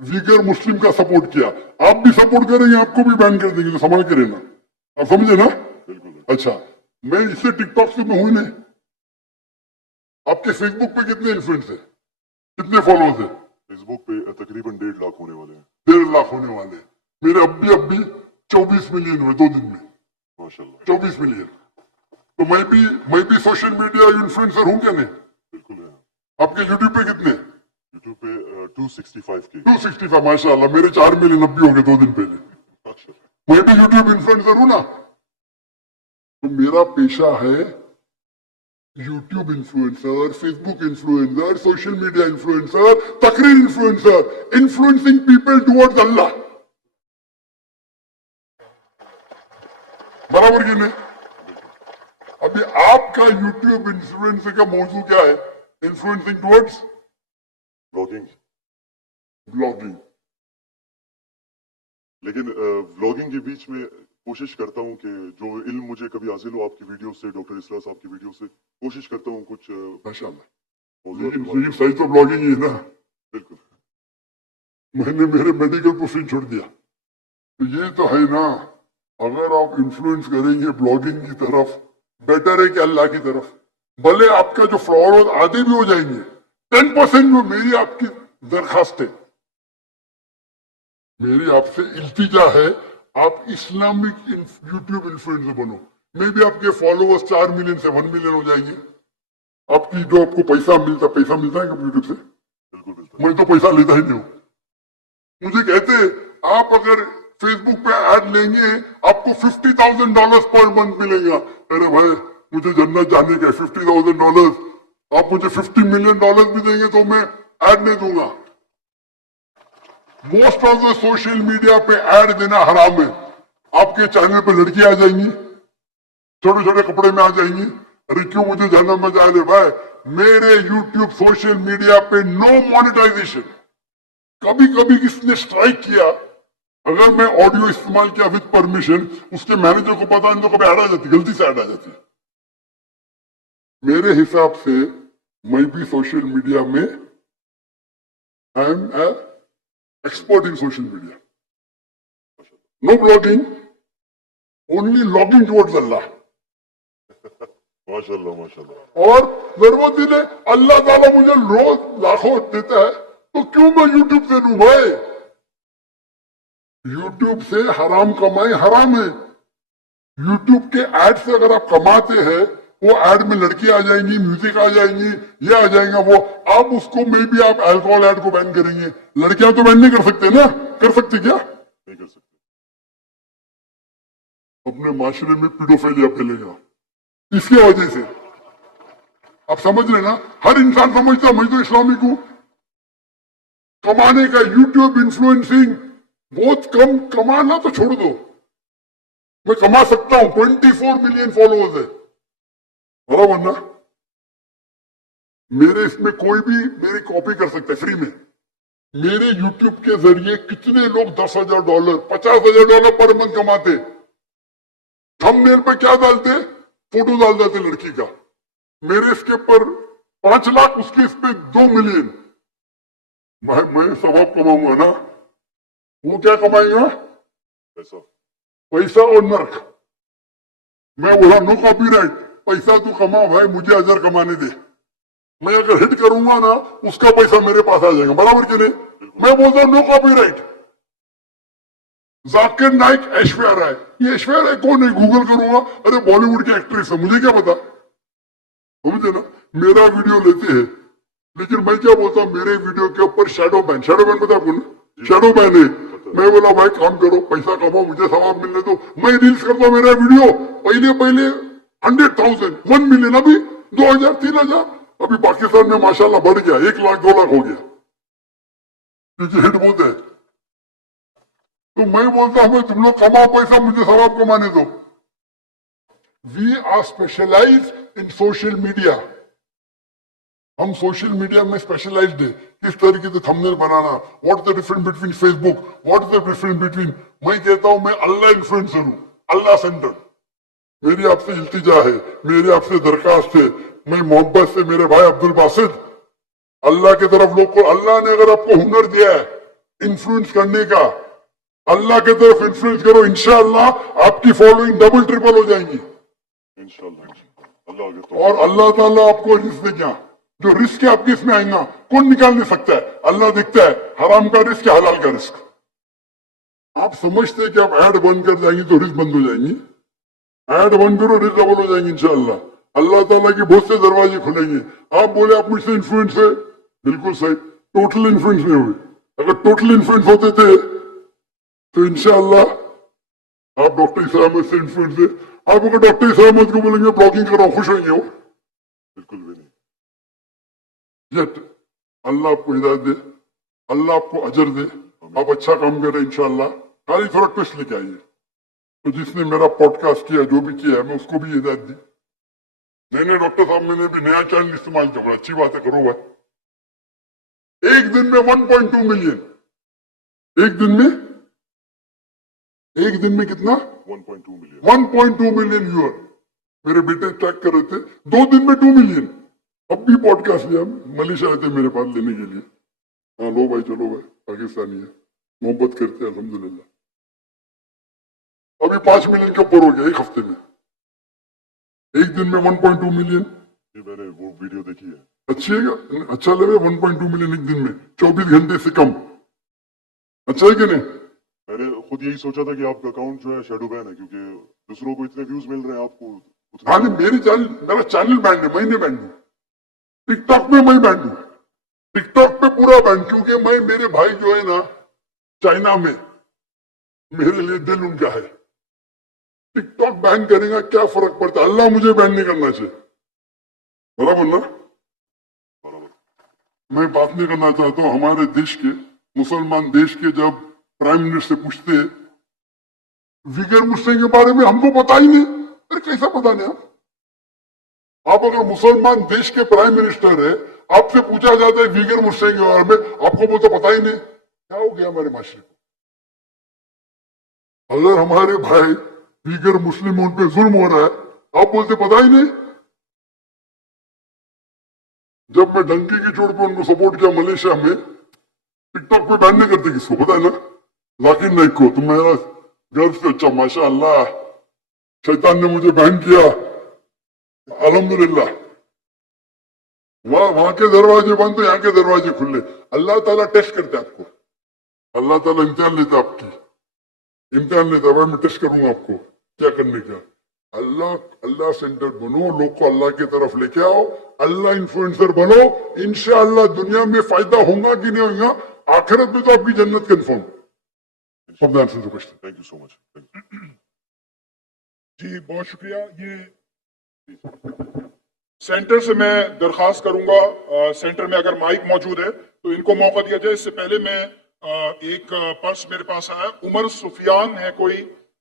वीगर मुस्लिम का सपोर्ट किया। आप भी सपोर्ट करेंगे, आपको भी बैन कर देंगे, तो संभाल के रहना, आप समझे ना? अच्छा, मैं इससे टिकटॉक से मैं हूं नहीं। आपके फेसबुक पे कितने इन्फ्लुएंस है, कितने फॉलोअर्स है? फेसबुक पे तकरीबन 1.5 लाख होने वाले हैं। 1.5 लाख होने वाले। मेरे अब भी 24 मिलियन हुए 2 दिन में, माशाल्लाह। 24 मिलियन। तो मैं भी सोशल मीडिया इन्फ्लुएंसर हूं क्या नहीं? बिल्कुल है। आपके यूट्यूब पे कितने? यूट्यूब पे 265 के। 265, माशाल्लाह। मेरे 4 मिलियन अब भी हो गए 2 दिन पहले। माशाल्लाह। मैं भी यूट्यूब इन्फ्लुएंसर हूं ना। तो मेरा पेशा है YouTube influencer, Facebook influencer, social media influencer, तकरीर इन्फ्लुएंसर, इन्फ्लुएंसिंग पीपल टुवर्ड्स अल्लाह। बराबर की नहीं? अभी आपका यूट्यूब इन्फ्लुएंसर का मौजू क्या है? Influencing towards blogging. लेकिन व्लॉगिंग के बीच में कोशिश करता हूँ कि जो इल्म मुझे कभी हासिल हो आपकी वीडियो से, डॉक्टर इसरा साहब की वीडियो से, कोशिश करता हूँ कुछ माशाल्लाह। लेकिन सही तो ब्लॉगिंग ही है ना। बिल्कुल। मैंने मेरे मेडिकल प्रोफेशन छोड़ दिया, तो ये तो है ना। अगर आप इन्फ्लुएंस करेंगे ब्लॉगिंग की तरफ, बेटर है कि अल्लाह की तरफ। भले आपका जो फॉलोअर्स आधे भी हो जाएंगे, 10% जो मेरी आपकी दरखास्त है, मेरी आपसे इल्तिजा है, आप इस्लामिक यूट्यूब इन्फ्लुएंसर बनो। मे भी आपके फॉलोअर्स 4 मिलियन से 1 मिलियन हो जाएंगे। आपकी जो आपको पैसा मिलता है कब यूट्यूब से? बिल्कुल बिल्कुल। मैं तो पैसा लेता ही नहीं हूं। मुझे कहते आप अगर फेसबुक पे ऐड लेंगे आपको $50,000 पर मंथ मिलेगा। अरे भाई मुझे जन्नत जाने का $50,000, आप मुझे $50 मिलियन भी देंगे तो मैं ऐड नहीं दूंगा। Most of the social media पे ऐड देना हराम है। आपके चैनल पे लड़कियां आ जाएंगी, छोटे छोटे कपड़े में आ जाएंगी, अरे क्यों मुझे जाना मजा ले भाई। मेरे यूट्यूब सोशल मीडिया पे नो मोनेटाइजेशन। कभी कभी किसने स्ट्राइक किया, अगर मैं ऑडियो इस्तेमाल किया विद परमिशन, उसके मैनेजर को पता नहीं तो कभी ऐड आ जाती, गलती से ऐड आ जाती। मेरे हिसाब से मैं भी सोशल मीडिया में I am expert in social media. No blogging, only logging towards अल्लाह। माशाल्लाह माशाल्लाह। और जरूरत ही नहीं, अल्लाह ताला मुझे रोज लाखों देता है, तो क्यों मैं यूट्यूब से लूं भाई? यूट्यूब से हराम कमाई हराम है। यूट्यूब के ऐड से अगर आप कमाते हैं, वो ऐड में लड़की आ जाएंगी, म्यूजिक आ जाएंगी, ये आ जाएगा वो, आप उसको में भी आप अल्कोहल ऐड को बैन करेंगे। लड़कियां तो बैन नहीं कर सकते ना? कर सकते क्या? नहीं कर सकते। अपने माशरे में पीडोफिलिया फैलेगा इसकी वजह से। आप समझ रहे ना? हर इंसान समझता मैं तो इस्लामिक हूं, कमाने का, यूट्यूब इन्फ्लुएंसिंग बहुत कम, कमाना तो छोड़ दो, मैं कमा सकता हूं, 24 मिलियन फॉलोअर्स है, बराबर ना? मेरे इसमें कोई भी मेरी कॉपी कर सकता है फ्री में। मेरे यूट्यूब के जरिए कितने लोग $10,000, $50,000 पर मंथ कमाते। थंबनेल पे क्या डालते? फोटो डाल देते लड़की का। मेरे इसके ऊपर 5 लाख, उसके इस पे 2 मिलियन। मैं सवाब कमाऊंगा ना, वो क्या कमाएगा? पैसा। पैसा और नर्क। मैं बोला नो कॉपीराइट, पैसा तू कमा भाई, मुझे अजर कमाने दे। मैं अगर हिट करूंगा ना, उसका पैसा मेरे पास आ जाएगा, बराबर कि नहीं? मैं बोलता हूं नो कॉपीराइट। जाकिर नाइक ऐश्वर्या राय, ये ऐश्वर्या राय कौन है? गूगल करूंगा, अरे बॉलीवुड की एक्ट्रेस है, मुझे क्या पता? समझे ना? मेरा वीडियो लेते हैं, लेकिन मैं क्या बोलता हूं, मेरे वीडियो के ऊपर शैडो बैन पता आपको ना? शैडो बैन है। मैं बोला भाई काम करो, पैसा कमाओ, मुझे सवाब मिलने दो। मैं रील्स करता हूं, मेरा वीडियो पहले 100,000, 1 मिलियन, अभी 2,000, 3,000, अभी पाकिस्तान में माशाल्लाह बढ़ गया, 1 लाख 2 लाख हो गया, क्योंकि हिट बहुत है। तो मैं बोलता हूं तुम लोग कमाओ पैसा, मुझे सवाब कमाने दो। We are specialise in social media, हम सोशल मीडिया में स्पेशलाइज्ड है। किस तरीके से थंबनेल बनाना, what is the difference between Facebook, what is the difference between, मैं कहता हूं मैं अल्लाह इन्फ्लुएंसर हूं, अल्लाह सेंटर। मेरी आपसे इल्तिजा है, मेरी आपसे दरखास्त है, मैं मोहब्बत से मेरे भाई अब्दुल बासित, अल्लाह की तरफ लोग को, अल्लाह ने अगर आपको हुनर दिया है इन्फ्लुएंस करने का, अल्लाह की तरफ इन्फ्लुएंस करो, इंशाअल्लाह आपकी फॉलोइंग डबल ट्रिपल हो जाएंगी इंशाल्लाह। अल्लाह आगे तो और अल्लाह ताला आपको रिस्क देगा। जो रिस्क है आपके इसमें आएगा, कौन निकाल नहीं सकता है? अल्लाह देखता है हराम का रिस्क है, हलाल का रिस्क। आप समझते हैं कि आप ऐड बंद कर जाएंगे तो रिस्क बंद हो जाएंगी? ऐड बंद करो, रिस्क डबल हो जाएंगे इंशाअल्लाह। अल्लाह ताला के बहुत से दरवाजे खुलेंगे। आप बोले आप मुझसे इन्फ्लुएंस है, बिल्कुल सही, टोटल इन्फ्लुएंस नहीं हुए। अगर टोटल इन्फ्लुएंस होते थे तो इंशाअल्लाह आप डॉक्टर इस्लामत से इन्फ्लुएंस है। आप अगर डॉक्टर इस्लामत को बोलेंगे ब्लॉगिंग करो, खुश होंगे हो? बिल्कुल भी नहीं। यट अल्लाह आपको हिदायत दे, अल्लाह आपको अजर दे, आप अच्छा काम करें इंशाअल्लाह। खाली थोड़ा ट्विस्ट लेके आइए। तो जिसने मेरा पॉडकास्ट किया, जो भी किया है, मैं उसको भी हिदायत दी। नहीं डॉक्टर साहब, मैंने भी नया चैनल इस्तेमाल किया, बड़ा अच्छी बात है, करो भाई। एक दिन में 1.2 मिलियन, एक दिन में कितना? 1.2 मिलियन। 1.2 million viewer. मेरे बेटे ट्रैक कर रहे थे, 2 दिन में 2 मिलियन। अब भी पॉडकास्ट लिया, मलेशिया आए थे मेरे पास लेने के लिए। हाँ लो भाई, चलो भाई, पाकिस्तानी है, मोहब्बत करते हैं अल्हम्दुलिल्लाह। अभी 5 मिलियन के ऊपर हो गया एक हफ्ते में, एक दिन में 1.2 मिलियन। ये मैंने वो वीडियो देखी है। अच्छी है क्या? अच्छा लगे 1.2 मिलियन एक दिन में, 24 घंटे से कम। अच्छा है कि नहीं? मैंने खुद यही सोचा था कि आपका अकाउंट जो है शैडो बैन है, क्योंकि दूसरों को इतने व्यूज मिल रहे हैं, आपको खाली मेरा चैनल बैंड है, मैं नहीं बैंड हूं। टिकटॉक में मैं बैंड हूं, टिकटॉक पे पूरा बैंड, क्योंकि मैं, मेरे भाई जो है ना चाइना में, मेरे लिए दिल उनका है। टिकटॉक बैन करेगा क्या फर्क पड़ता है? अल्लाह मुझे बैन नहीं करना चाहिए, बराबर ना? मैं बात नहीं करना चाहता हूं हमारे देश के, मुसलमान देश के, जब प्राइम मिनिस्टर से पूछते विगर मुस्लिम के बारे में, हमको पता ही नहीं। अरे कैसा पता नहीं? आप अगर मुसलमान देश के प्राइम मिनिस्टर है, आपसे पूछा जाता है विगर मुस्लिम के बारे में, आपको बोलते पता ही नहीं। क्या हो गया हमारे माशरे को? अगर हमारे भाई विगर मुस्लिम, उन पे जुल्म हो रहा है, आप बोलते पता ही नहीं। जब मैं डंकी की चोट पे उनको सपोर्ट किया मलेशिया में, टिकटॉक पे बैन नहीं करते किसको, पता है ना? जाकिर नाइक को। तो मेरा गर्व से, अच्छा माशाअल्लाह, शैतान ने मुझे बैन किया, अल्हम्दुलिल्लाह। वहां के दरवाजे बंद तो यहाँ के दरवाजे खुले। अल्लाह ताला टेस्ट करता है आपको, अल्लाह ताला इम्तिहान लेता आपकी, इम्तिहान लेता है। मैं टेस्ट करूंगा आपको क्या करने का। अल्लाह सेंटर बनो, लोग को अल्लाह की तरफ लेके आओ, अल्लाह इन्फ्लुएंसर बनो, इंशाअल्लाह दुनिया में फायदा होगा कि नहीं होगा, आखिरत में तो आपकी जन्नत confirm. Thank you so much. जी बहुत शुक्रिया। ये सेंटर से मैं दरखास्त करूंगा, सेंटर में अगर माइक मौजूद है तो इनको मौका दिया जाए। इससे पहले मैं एक पर्स मेरे पास आया, उमर सुफियान है कोई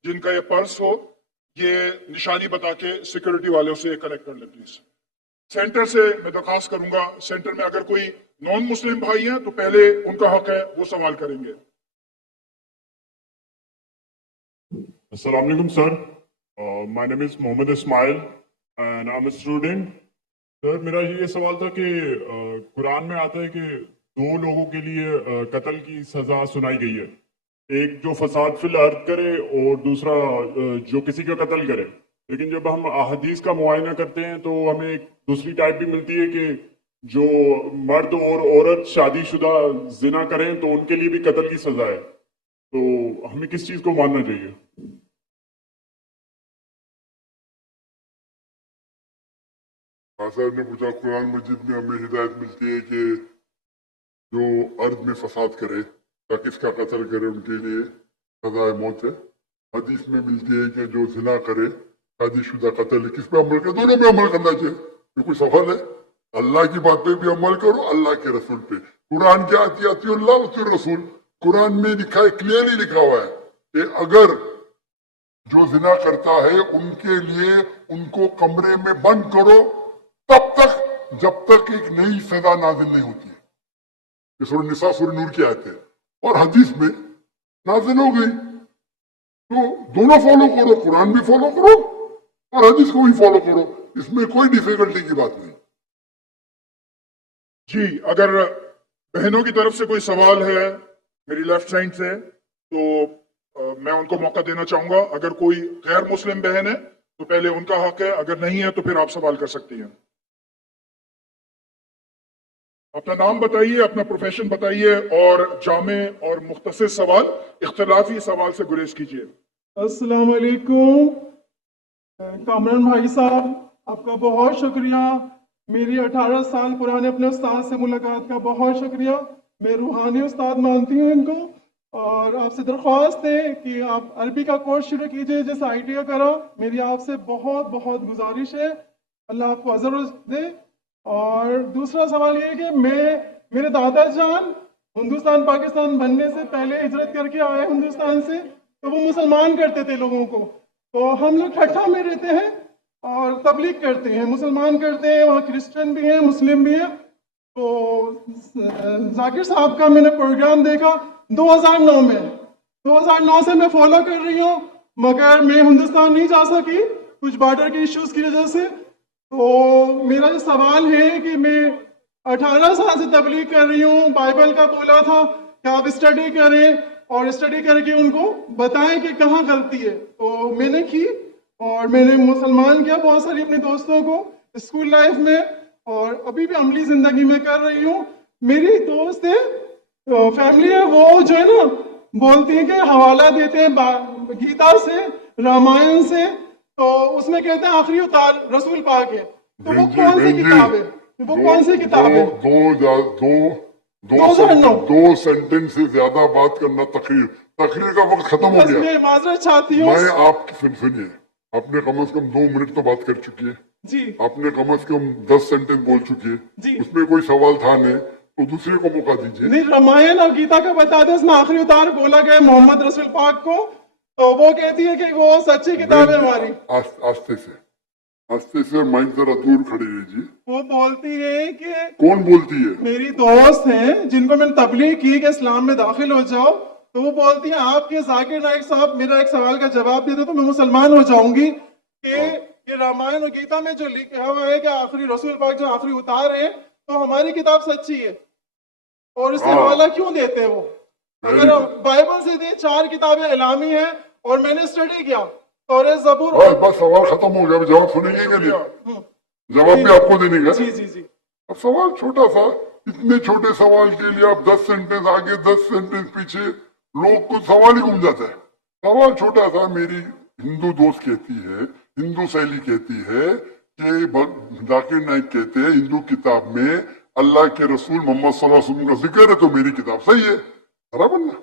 जिनका ये पर्स हो, ये निशानी बता के सिक्योरिटी वालों से कलेक्ट कर ले प्लीज। सेंटर से मैं दरखास्त करूंगा, सेंटर में अगर कोई नॉन मुस्लिम भाई हैं तो पहले उनका हक है, वो सवाल करेंगे। Assalamu alaikum, sir. My name is Mohammed Ismail and I'm a student. Sir मेरा ये सवाल था कि कुरान में आता है कि दो लोगों के लिए कत्ल की सजा सुनाई गई है, एक जो फसाद फिल अर्द करे और दूसरा जो किसी का कत्ल करे। लेकिन जब हम अहदीस का मुआयना करते हैं तो हमें एक दूसरी टाइप भी मिलती है कि जो मर्द और औरत शादीशुदा जिना करें तो उनके लिए भी कत्ल की सजा है। तो हमें किस चीज़ को मानना चाहिए? साहब ने पूछा, कुरान मजीद में हमें हिदायत मिलती है कि जो अर्ज में फसाद करे या किसका कत्ल करे उनके लिए सजा मौत है। हदीस में मिलती है कि जो जिना करे, शादीशुदा कत्ल, किस पे अमल करे? दोनों पे अमल करना चाहिए। ये कोई सवाल है? अल्लाह की बात पे भी अमल करो, अल्लाह के रसूल पे। कुरान क्या अतियल्लाह व रसूल, कुरान में लिखा है, क्लियरली लिखा हुआ है कि अगर जो जिना करता है उनके लिए उनको कमरे में बंद करो तब तक जब तक एक नई सजा नाजिल नहीं होती है। ये सूरह निसा सूरह नूर की आयत है और हदीस में नाजिल हो गई। तो दोनों फॉलो करो, कुरान भी फॉलो करो और हदीस को भी फॉलो करो, इसमें कोई डिफिकल्टी की बात नहीं। जी, अगर बहनों की तरफ से कोई सवाल है मेरी लेफ्ट साइड से तो मैं उनको मौका देना चाहूंगा। अगर कोई गैर मुस्लिम बहन है तो पहले उनका हक है, अगर नहीं है तो फिर आप सवाल कर सकती हैं। अपना नाम बताइए, अपना प्रोफेशन बताइए और जामे और मुख्तसर सवाल, इख्तिलाफी सवाल से गुरेज कीजिए। अस्सलाम वालेकुम कामरान भाई साहब, आपका बहुत शुक्रिया। मेरी 18 साल पुराने अपने उस्ताद से मुलाकात का बहुत शुक्रिया। मैं रूहानी उस्ताद मानती हूँ इनको और आपसे दरख्वास्त है कि आप अरबी का कोर्स शुरू कीजिए जैसे ITA करा। मेरी आपसे बहुत बहुत गुजारिश है, अल्लाह आपको अज़र दे। और दूसरा सवाल ये है कि मेरे दादा जान हिंदुस्तान पाकिस्तान बनने से पहले हिजरत करके आए हिंदुस्तान से, तो वो मुसलमान करते थे लोगों को। तो हम लोग ठट्ठा में रहते हैं और तबलीग करते हैं, मुसलमान करते हैं, वहाँ क्रिश्चियन भी हैं, मुस्लिम भी हैं। तो जाकिर साहब का मैंने प्रोग्राम देखा 2009 में, 2009 से मैं फॉलो कर रही हूँ, मगर मैं हिंदुस्तान नहीं जा सकी कुछ बॉर्डर के इश्यूज की वजह से। तो मेरा सवाल है कि मैं 18 साल से तबलीग कर रही हूँ, बाइबल का बोला था कि आप स्टडी करें और स्टडी करके उनको बताएं कि कहाँ गलती है। तो मैंने की और मैंने मुसलमान किया बहुत सारी अपने दोस्तों को स्कूल लाइफ में और अभी भी अमली जिंदगी में कर रही हूँ। मेरी दोस्त है, फैमिली है, वो जो है ना बोलती है कि हवाला देते हैं गीता से, रामायण से, तो उसमें कहते हैं आखिरी उतार रसूल पाक है। तो वो कौन सी किताब है? वो कौन सी किताब है? दो सेंटेंस से ज्यादा बात करना तकरीर का वक्त खत्म हो गया। मैं माजरत चाहती हूँ। मैं आपकी सुनिए, आपने कम से कम 2 मिनट तो बात कर चुकी है जी। आपने कम से कम 10 सेंटेंस बोल चुकी है जी। उसमें कोई सवाल था नहीं, तो दूसरे को मौका दीजिए। नहीं, रामायण और गीता का बता दें, उसमें आखिरी उतार बोला गया मोहम्मद रसूल पाक को, तो वो कहती है कि वो सच्ची किताब है हमारी। आस्ते से माइक जरा दूर खड़ी रहिए। वो बोलती है कि कौन बोलती है? मेरी दोस्त हैं जिनको मैंने तबलीग की कि इस्लाम में दाखिल हो जाओ, तो वो बोलती है आपके जाकिर नाइक साहब मेरा एक सवाल का जवाब दे दो तो मैं मुसलमान हो जाऊंगी कि ये रामायण और गीता में जो लिखा हुआ है कि आखिरी रसूल पाक जो आखिरी उतार है तो हमारी किताब सच्ची है, और इससे हवाला क्यों देते हैं वो? अगर बाइबल से दे 4 किताबें इलामी है और मैंने स्टडी किया और ज़बूर। बस सवाल खत्म हो गया, जवाब सुनेंगे कि नहीं? जवाब भी आपको देने का। जी जी जी। अब सवाल छोटा सा, इतने छोटे सवाल के लिए आप 10 सेंटेंस आगे 10 सेंटेंस पीछे, लोग को सवाल ही घूम जाता है। सवाल छोटा सा। मेरी हिंदू दोस्त कहती है, हिंदू सहेली कहती है कि जाकिर नाइक कहते हैं हिंदू किताब में अल्लाह के रसूल मोहम्मद सल्लल्लाहु अलैहि वसल्लम का जिक्र है, तो मेरी किताब सही है। बराबर ना?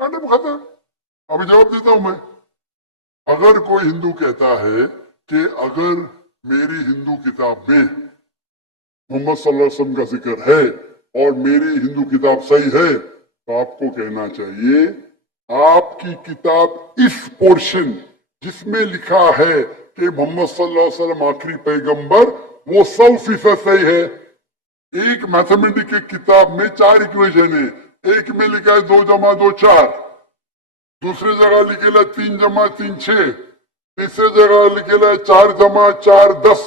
कांटे खत्म। अभी जवाब देता हूं मैं। अगर कोई हिंदू कहता है कि अगर मेरी हिंदू किताब में मोहम्मद सल्लल्लाहु अलैहि वसल्लम का जिक्र है और मेरी हिंदू किताब सही है, तो आपको कहना चाहिए आपकी किताब इस पोर्शन जिसमें लिखा है कि मोहम्मद सल्लल्लाहु अलैहि वसल्लम आखिरी पैगंबर, वो 100% सही है। एक मैथमेटिक्स की किताब में 4 इक्वेशन है, एक में लिखा है 2 जमा 2 4, दूसरी जगह लिखेला 3 जमा 3 6, तीसरी जगह लिखेला है 4 जमा 4 10।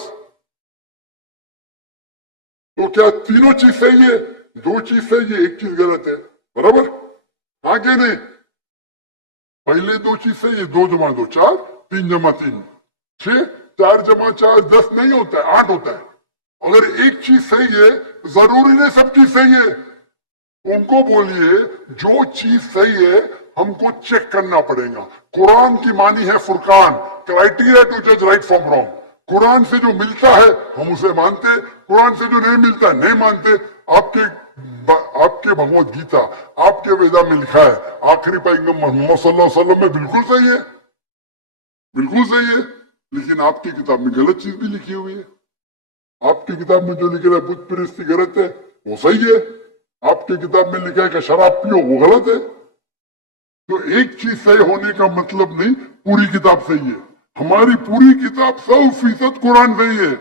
तो क्या तीनों चीज सही है? 2 चीज सही है, 1 चीज गलत है, बराबर? आगे नहीं, पहले 2 चीज सही है, 2 जमा 2 4, 3 जमा 3 6, 4 जमा 4 10 नहीं होता है, 8 होता है। अगर एक चीज सही है, जरूरी नहीं सब चीज सही है। उनको बोलिए जो चीज सही है हमको चेक करना पड़ेगा। कुरान की मानी है फुरकान, क्राइटेरिया टू जज राइट फ्रॉम रॉन्ग। कुरान से जो मिलता है हम उसे मानते, कुरान से जो नहीं मिलता नहीं मानते। आपके भगवत गीता, आपके वेदा में लिखा है आखिरी पैगंबर मोहम्मद सल्लल्लाहु अलैहि वसल्लम में बिल्कुल सही है, बिल्कुल सही है, लेकिन आपकी किताब में गलत चीज भी लिखी हुई है। आपकी किताब में जो लिखा है बुत परस्ती गलत है, वो सही है। आपकी किताब में लिखा है कि शराब पियो, वो गलत है। तो एक चीज सही होने का मतलब नहीं पूरी किताब सही है। हमारी पूरी किताब 100% कुरान सही है।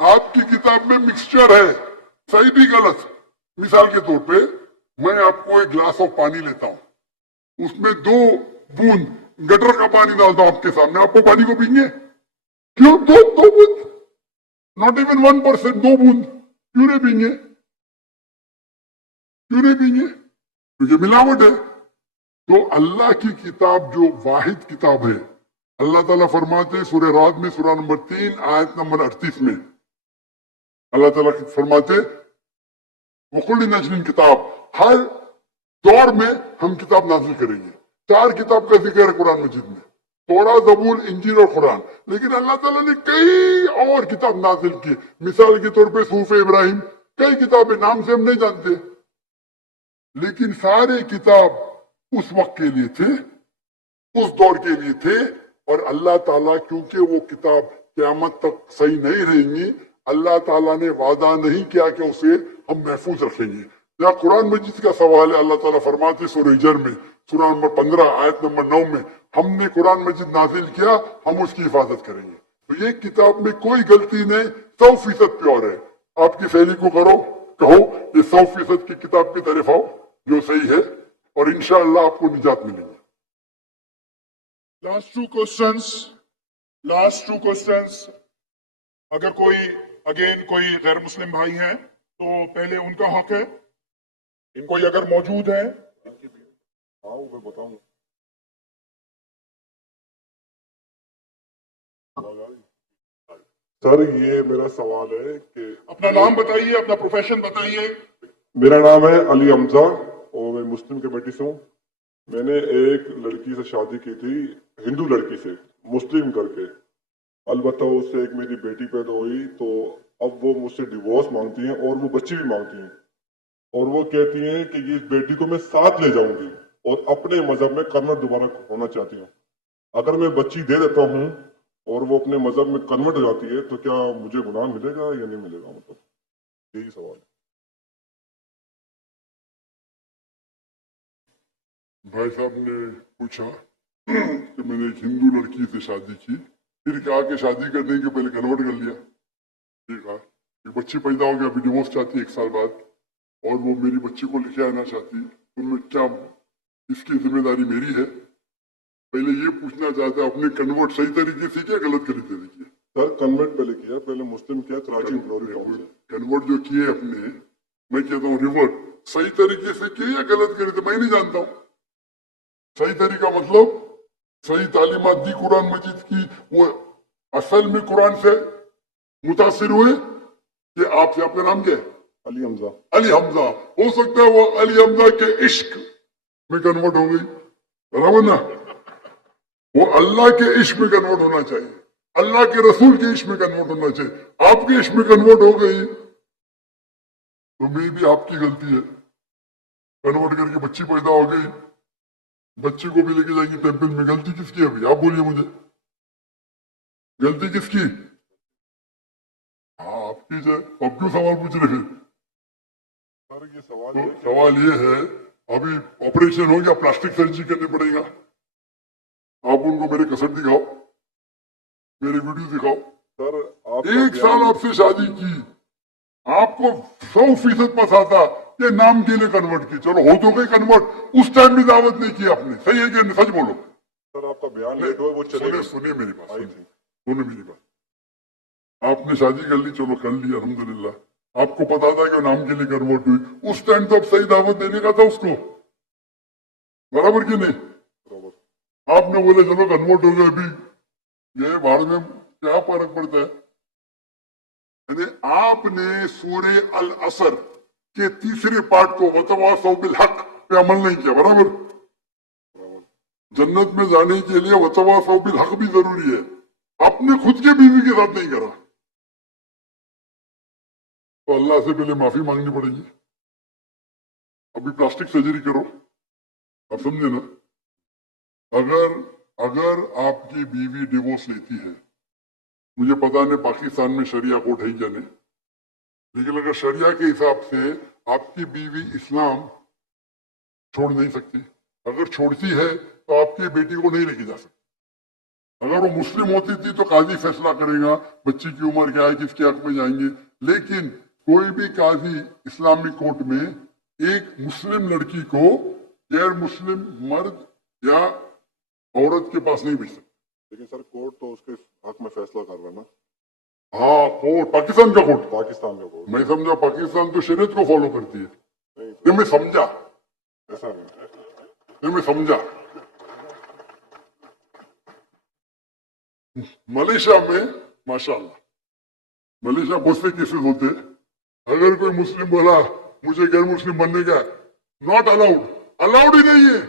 आपकी किताब में मिक्सचर है, सही भी गलत। मिसाल के तौर पे मैं आपको एक ग्लास ऑफ पानी लेता हूं, उसमें 2 बूंद गटर का पानी डालता हूं आपके सामने, आपको पानी को पीएंगे? क्यों? 2 बूंद, नॉट इवन 1%, 2 बूंद क्यों नहीं पीएंगे? क्यों नहीं पीएंगे? क्योंकि मिलावट है। तो अल्लाह की किताब जो वाहिद किताब है, अल्लाह ताला फरमाते हैं सूरह राद में सूरह नंबर 3 आयत नंबर 38 में, अल्लाह ताला फरमाते वकुल नजलिन किताब, हर दौर में हम किताब नाजिल करेंगे। 4 किताब का जिक्र है कुरान मजीद में, तौरा, ज़बूर, इंजील और कुरान। लेकिन अल्लाह ताला ने कई और किताब नाजिल की। मिसाल के तौर पे सूफ इब्राहिम, कई किताबें नाम से हम नहीं जानते, लेकिन सारे किताब उस वक्त के लिए थे, उस दौर के लिए थे। और अल्लाह ताला क्योंकि वो किताब क़यामत तक सही नहीं रहेंगी, अल्लाह ताला ने वादा नहीं किया कि उसे हम महफूज रखेंगे। या कुरान मजीद का सवाल है, अल्लाह ताला फरमाते सूरह हिजर में सूरह नंबर 15 आयत नंबर 9 में, हमने कुरान मजीद नाजिल किया, हम उसकी हिफाजत करेंगे। तो ये किताब में कोई गलती नहीं, 100% प्योर है। आपकी सहेली को कहो ये 100% की किताब की तरफ आओ जो सही है, और इंशाअल्लाह आपको निजात मिलेगी। Last two questions. अगर कोई गैर मुस्लिम भाई हैं तो पहले उनका हक है, कोई अगर मौजूद है आओ मैं बताऊं। सर ये मेरा सवाल है कि अपना नाम बताइए, अपना प्रोफेशन बताइए। मेरा नाम है अली हमजा और मैं मुस्लिम कमेटी से हूँ। मैंने एक लड़की से शादी की थी, हिंदू लड़की से, मुस्लिम करके। अलबत्ता उससे एक मेरी बेटी पैदा हुई, तो अब वो मुझसे डिवोर्स मांगती हैं और वो बच्ची भी मांगती हैं, और वो कहती हैं कि ये बेटी को मैं साथ ले जाऊंगी और अपने मजहब में कन्वर्ट दोबारा होना चाहती हूँ। अगर मैं बच्ची दे देता हूँ और वो अपने मजहब में कन्वर्ट हो जाती है, तो क्या मुझे गुनाह मिलेगा या नहीं मिलेगा? मतलब यही सवाल है। भाई साहब ने पूछा कि मैंने एक हिंदू लड़की से शादी की, फिर कहा कि शादी करने के पहले कन्वर्ट कर लिया। ठीक है, एक बच्ची पैदा हो गया, अभी डिवोर्स चाहती है 1 साल बाद, और वो मेरी बच्ची को लेके आना चाहती, तो मैं क्या इसकी जिम्मेदारी मेरी है? पहले ये पूछना चाहता है अपने कन्वर्ट सही तरीके से किया, गलत तरीके से किया? सर कन्वर्ट पहले किया, पहले मुस्लिम किया कराची ग्लोरी टाउन से। कन्वर्ट जो किए अपने, मैं कहता हूँ रिवर्ट, सही तरीके से किए या गलत तरीके? मैं नहीं जानता हूँ सही तरीका मतलब सही तालीमात दी कुरान मजीद की, वो असल में कुरान से मुतासिर हुए कि आपसे, आपका नाम क्या है? अली हमजा। अली हमजा, हो सकता है वो अली हमजा के इश्क में कन्वर्ट हो गई, बराबर ना? वो अल्लाह के इश्क में कन्वर्ट होना चाहिए, अल्लाह के रसूल के इश्क में कन्वर्ट होना चाहिए। आपके इश्क में कन्वर्ट हो गई तो मे भी आपकी गलती है। कन्वर्ट करके बच्ची पैदा हो गई, बच्ची को भी लेके जाएगी टेंपल में, गलती किसकी है भाई? आप बोलिए मुझे। गलती किसकी? हाँ आपकी जो, अब क्यों सवाल पूछ रहे हैं? सर ये सवाल तो सवाल ये है, अभी ऑपरेशन हो गया, प्लास्टिक सर्जरी करनी पड़ेगा। आप उनको मेरे कसर दिखाओ, मेरी वीडियो दिखाओ। सर आप एक साल आपसे शादी की, आपको 100% पता था कि नाम के लिए कन्वर्ट की, चलो हो तो गई कन्वर्ट, उस टाइम भी दावत नहीं की आपने, सही है कि नहीं? सच बोलो। सर आपका बयान लेट हुआ वो चलेगा। सुनिए मेरी बात, आई थी। सुनिए मेरी बात। आपने शादी कर ली, चलो कर ली, अल्हम्दुलिल्लाह। आपको पता था कि नाम के लिए कन्वर्ट हुई, उस टाइम तो अब सही दावत देने का था उसको, बराबर कि नहीं? आपने बोले चलो कन्वर्ट हो गया, अभी ये बाढ़ में क्या फर्क पड़ता है? यानी आपने सूरे अल असर के तीसरे पार्ट को वतवासौ बिल हक पे अमल नहीं किया, बराबर? जन्नत में जाने के लिए वतवासौ बिल हक भी जरूरी है, आपने खुद के बीवी के साथ नहीं करा, तो अल्लाह से पहले माफी मांगनी पड़ेगी। अभी प्लास्टिक सर्जरी करो, आप समझे ना? अगर आपकी बीवी डिवोर्स लेती है, मुझे पता नहीं पाकिस्तान में शरिया कोर्ट है या नहीं, लेकिन अगर शरिया के हिसाब से आपकी बीवी इस्लाम छोड़ नहीं सकती, अगर छोड़ती है तो आपकी बेटी को नहीं लेके जा सकती। अगर वो मुस्लिम होती थी तो काजी फैसला करेगा बच्ची की उम्र क्या है, किसके हक में जाएंगे, लेकिन कोई भी काजी इस्लामिक कोर्ट में एक मुस्लिम लड़की को गैर मुस्लिम मर्द या औरत के पास नहीं भेज सकते। लेकिन सर कोर्ट तो उसके हक में फैसला कर रहा है ना। हाँ कोर्ट, पाकिस्तान का कोर्ट, पाकिस्तान का कोर्ट। मैं समझा पाकिस्तान तो शरीयत को फॉलो करती है। नहीं मैं समझा, ऐसा नहीं। मैं समझा। मलेशिया में माशाल्लाह, मलेशिया बहुत से केसेस होते हैं, अगर कोई मुस्लिम बोला मुझे गैर मुस्लिम बनने का, नॉट अलाउड, अलाउड ही नहीं है।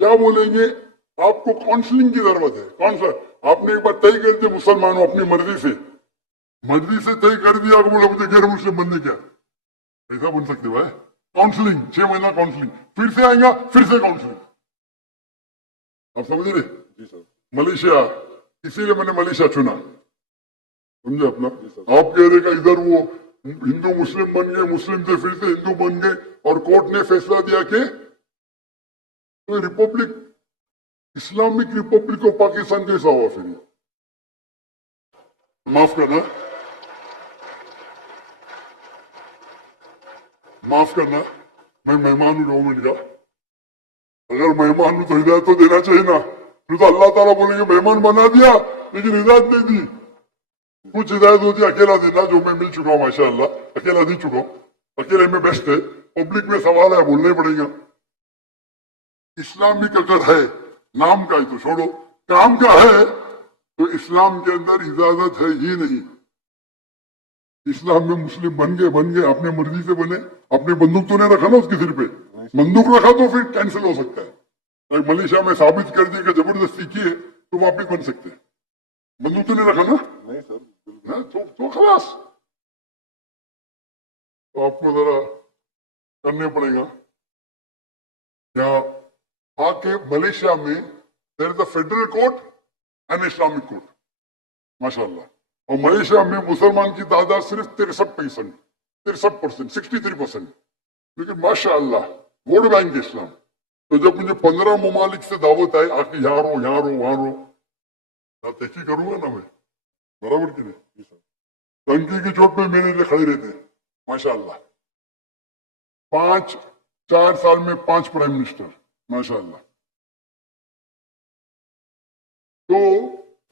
क्या बोलेंगे? आपको काउंसलिंग की जरूरत है। कौन सा? आपने एक बार तय कर दिया मुसलमान हो अपनी मर्जी से तय कर दिया कि बोले मुझे गैर मुस्लिम बनने का, ऐसा बन सकते भाई? काउंसलिंग, 6 महीना काउंसलिंग, फिर से आएगा, फिर से काउंसलिंग। आप समझ रहे? जी सर। मलेशिया, इसीलिए मैंने मलेशिया चुना, समझे अपना? आप कह रहे का इधर वो हिंदू मुस्लिम बन गए, मुस्लिम से फिर से हिंदू बन गए, और कोर्ट ने फैसला दिया कि तो Republic, Islamic Republic of Pakistan कैसा हुआ फिर? माफ करना, मैं मेहमान हूं गवर्नमेंट का, अगर मेहमान हूं तो हिदायत तो देना चाहिए ना। फिर तो अल्लाह ताला बोलेंगे मेहमान बना दिया लेकिन हिदायत नहीं दी। कुछ हिदायत होती है अकेला देना, जो मैं मिल चुका हूं माशाअल्लाह, अकेला दे चुका हूं, अकेले में बेस्ट है। पब्लिक में सवाल है, बोलना ही पड़ेगा। इस्लामिक अगर है, नाम का ही तो छोड़ो, काम का है, तो इस्लाम के अंदर इजाजत है ही नहीं। इस्लाम में मुस्लिम बन गए, अपने मर्जी से बने, अपने बंदूक तो नहीं रखा ना उसके सिर पे, बंदूक रखा तो फिर कैंसिल हो सकता है। मलेशिया में साबित कर दिया कि जबरदस्ती की है तो वापिस बन सकते हैं। बंदूक तो नहीं रखा ना? नहीं सर। ना तो खलास। तो आपको जरा करने पड़ेगा क्या? आके मलेशिया में there is a federal court and Islamic court, माशाल्लाह। और मलेशिया में मुसलमान की तादाद सिर्फ 63%, 63%, लेकिन माशाल्लाह वोट बैंक है इस्लाम। तो जब मुझे 15 ममालिक से दावत आई आके यहाँ रहो वहां रहो, तहकी करूंगा ना मैं, बराबर की नहीं? टंकी की चोट पे मेरे लिए खड़े रहते हैं माशाल्लाह। 4 साल में 5 प्राइम मिनिस्टर, माशाल्लाह। तो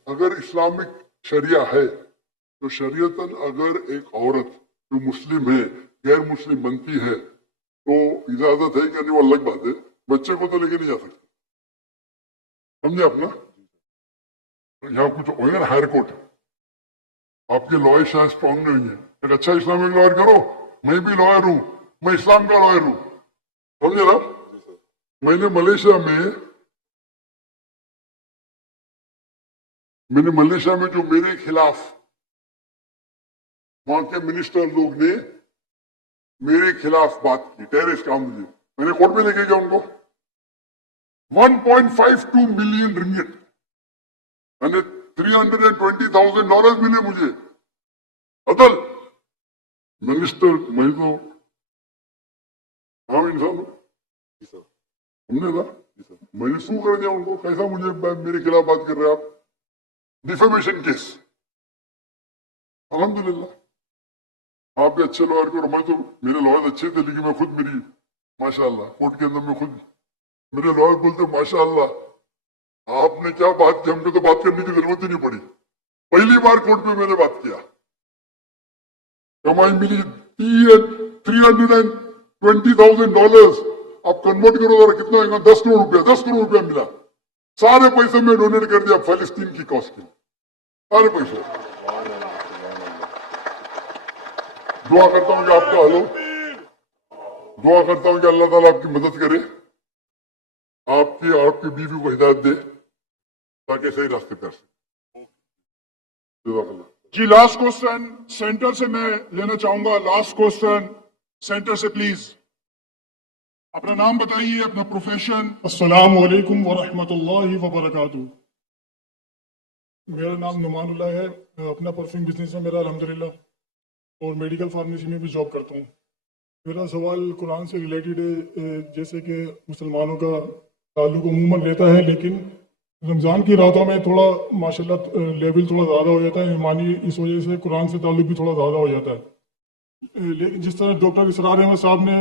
अगर इस्लामिक शरिया है तो शरीयतन अगर एक औरत जो मुस्लिम है गैर मुस्लिम बनती है तो इजाजत है कि नहीं, वो अलग बात है। बच्चे को तो लेके नहीं जा सकते, समझे अपना? यहाँ कुछ हो ना हायर कोर्ट, आपके लॉयर शायद स्ट्रॉन्ग नहीं है, एक अच्छा इस्लामिक लॉयर करो। मैं भी लॉयर हूं, मैं इस्लाम का लॉयर हूं, समझे ना? मैंने मलेशिया में जो मेरे खिलाफ वहां के मिनिस्टर लोग ने मेरे खिलाफ बात की, टेररिस्ट काम मुझे, मैंने कोर्ट में लेके गया उनको। 1.52 मिलियन रिंगिट मैंने $320,000 मिले मुझे। अदल मिनिस्टर मैं तो आम इंसान हूं, हमने था मैंने सू कर दिया उनको। कैसा मुझे मेरे खिलाफ बात कर रहे हैं आप? Defamation case. अल्हम्दुलिल्लाह आप भी अच्छे लॉयर को, मैं तो मेरे लॉयर अच्छे थे, लेकिन मैं खुद मेरी माशाअल्लाह कोर्ट के अंदर में खुद मेरे लॉयर बोलते माशाअल्लाह आपने क्या बात की, हमको तो बात करने की जरूरत ही नहीं पड़ी। पहली बार कोर्ट में मैंने बात किया, कमाई मिली $320,000। आप कन्वर्ट करो जरा कितना होगा, 10 करोड़ रुपया। 10 करोड़ रुपया मिला, सारे पैसे मैं डोनेट कर दिया फलस्तीन की कॉज के, सारे पैसे। दुआ करता हूं कि आपका हलो, दुआ करता हूं कि अल्लाह ताला आपकी मदद करे, आपकी बीवी को हिदायत दे ताकि सही रास्ते पर जज़ाकल्लाह। जी लास्ट क्वेश्चन सेंटर से मैं लेना चाहूंगा। लास्ट क्वेश्चन सेंटर से प्लीज। अपना नाम बताइए, अपना प्रोफेशन। अस्सलाम वालेकुम वरहमतुल्लाहि वबरकातुहू। मेरा नाम नुमानुल्लाह है, अपना परफ्यूम बिजनेस है मेरा अल्हम्दुलिल्लाह, और मेडिकल फार्मेसी में भी जॉब करता हूँ। मेरा सवाल कुरान से रिलेटेड है। जैसे कि मुसलमानों का ताल्लुक अमूमन रहता है, लेकिन रमज़ान की रातों में थोड़ा माशाल्लाह लेवल थोड़ा ज़्यादा हो जाता है ईमानी, इस वजह से कुरान से ताल्लुक भी थोड़ा ज़्यादा हो जाता है। लेकिन जिस तरह डॉक्टर इसरार अहमद साहब ने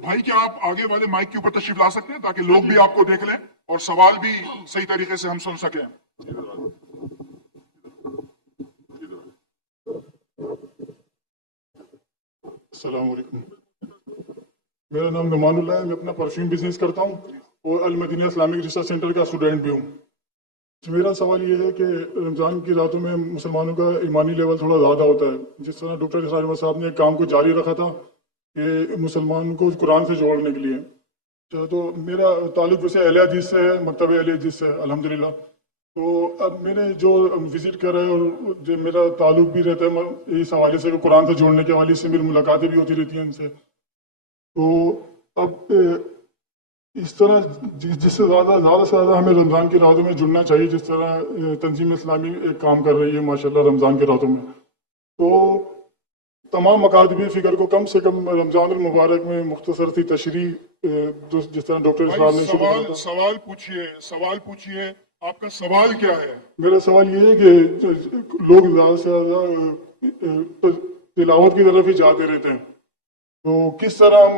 भाई क्या आप आगे वाले माइक के ऊपर तशरीफ ला सकते हैं ताकि लोग भी आपको देख लें और सवाल भी सही तरीके से हम सुन सकें। अस्सलाम वालेकुम। मेरा नाम नुमानुल्लाह है, मैं अपना परफ्यूम बिजनेस करता हूँ और अल मदीना इस्लामिक रिसर्च सेंटर का स्टूडेंट भी हूँ। तो मेरा सवाल ये है कि रमज़ान की रातों में मुसलमानों का ईमानी लेवल थोड़ा ज़्यादा होता है। जिस तरह डॉक्टर इसरार अहमद साहब ने एक काम को जारी रखा था कि मुसलमान को कुरान से जोड़ने के लिए, तो मेरा ताल्लुक वैसे अहले हदीस से है, मकतब अहले हदीस से अल्हम्दुलिल्लाह। तो अब मैंने जो विज़िट करा है और जो मेरा ताल्लुक भी रहता है इस हवाले से, कुरान से जोड़ने के हवाले से मेरी मुलाकातें भी होती रहती हैं इनसे। तो अब इस तरह जिससे ज़्यादा से ज़्यादा हमें रमज़ान की रातों में जुड़ना चाहिए, जिस तरह तंजीम इस्लामी एक काम कर रही है माशाल्लाह रमज़ान की रातों में, तो तमाम मकातबी फ़िक्र को कम से कम रमज़ान मुबारक में मुख्तसर सी तशरीह, जिस तरह डॉक्टर साहब ने सवाल पूछिए, आपका सवाल क्या है? मेरा सवाल ये है कि लोग ज़्यादा से ज़्यादा तिलावत की तरफ ही जाते रहते हैं, तो किस तरह हम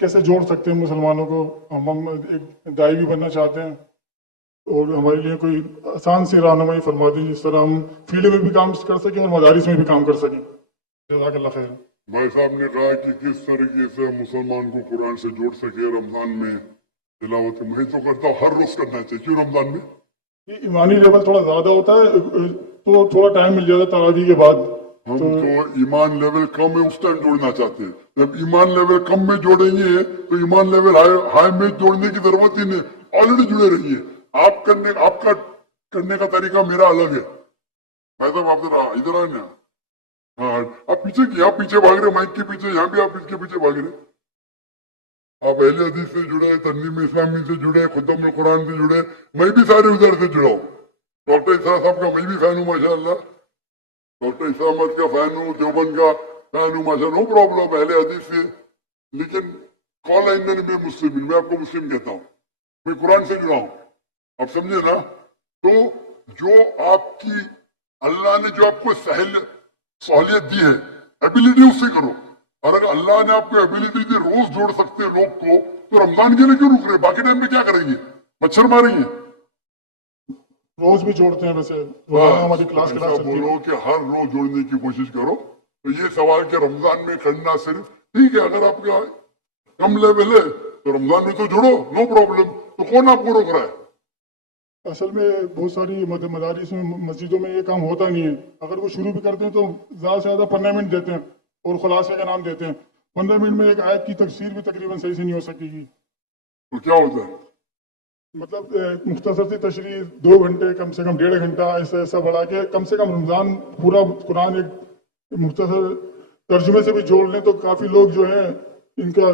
कैसे जोड़ सकते हैं मुसलमानों को? हम एक दाई भी बनना चाहते हैं और हमारे लिए कोई आसान सी रहनुमाई फरमा दें जिस तरह हम फील्ड में भी काम कर सकें और मदारिस में भी काम कर सकें। जज़ाकल्लाह खैर। भाई साहब ने कहा कि किस तरीके से मुसलमान को कुरान से जोड़ सके रमजान में तिलावत। मैं तो करता हूँ हर रोज करना चाहिए। क्यों रमजान में? ईमानी लेवल थोड़ा ज्यादा होता है तो थोड़ा टाइम मिल जाता है तरावी के बाद। हम तो ईमान लेवल कम है उस टाइम जोड़ना चाहते हैं। जब ईमान लेवल कम में जोड़ेंगे तो ईमान लेवल हाई में जोड़ने की जरूरत ही नहीं, ऑलरेडी जुड़े रहिए। आपका करने का तरीका मेरा अलग है। भाई साहब आप जरा इधर आए ना। हाँ आप पीछे भाग रहे, माइक के पीछे, यहाँ भी आप इसके पीछे भाग रहे। आप अहले हदीस से जुड़े, तंजीम इस्लामी से जुड़े, खुतम कुरान से जुड़े, मैं भी सारे उधर से जुड़ा हूँ। डॉक्टर इसरा साहब का मैं भी फैन हूँ माशाअल्लाह, डॉक्टर इसरा अहमद का फैन हूँ, देवबंद का फैन हूँ माशाअल्लाह, नो प्रॉब्लम अहले हदीस से। लेकिन कॉल आइंदन में मुस्लिम, मैं आपको मुस्लिम कहता हूँ, मैं कुरान से जुड़ा हूँ, आप समझे ना। तो जो आपकी अल्लाह ने जो आपको सहूलियत दी है, एबिलिटी उससे करो। और अगर अल्लाह ने आपको एबिलिटी दी, रोज जोड़ सकते हैं लोग को, तो रमजान के लिए क्यों रुक रहे? बाकी टाइम में क्या करेंगे? मच्छर मारेंगे? रोज भी जोड़ते हैं वैसे, हमारी क्लास बोलो कि हर रोज जोड़ने की कोशिश करो। तो ये सवाल कि रमजान में करना सिर्फ ठीक है, अगर आपका कम लेवल है तो रमजान में तो जोड़ो, नो प्रॉब्लम। तो कौन आपको रोक रहा है? असल में बहुत सारी मदारिस में, मस्जिदों में ये काम होता नहीं है। अगर वो शुरू भी करते हैं तो ज़्यादा से ज़्यादा 15 मिनट देते हैं और खुलासे का नाम देते हैं। 15 मिनट में एक आयत की तफसीर भी तकरीबन सही से नहीं हो सकेगी। तो क्या होता है? मतलब मुख्तसर सी तशरीह 2 घंटे, कम से कम 1.5 घंटा, ऐसा बढ़ा के कम से कम रमज़ान पूरा कुरान एक मुख्तसर तर्जुमे से भी जोड़ लें तो काफ़ी लोग जो है इनका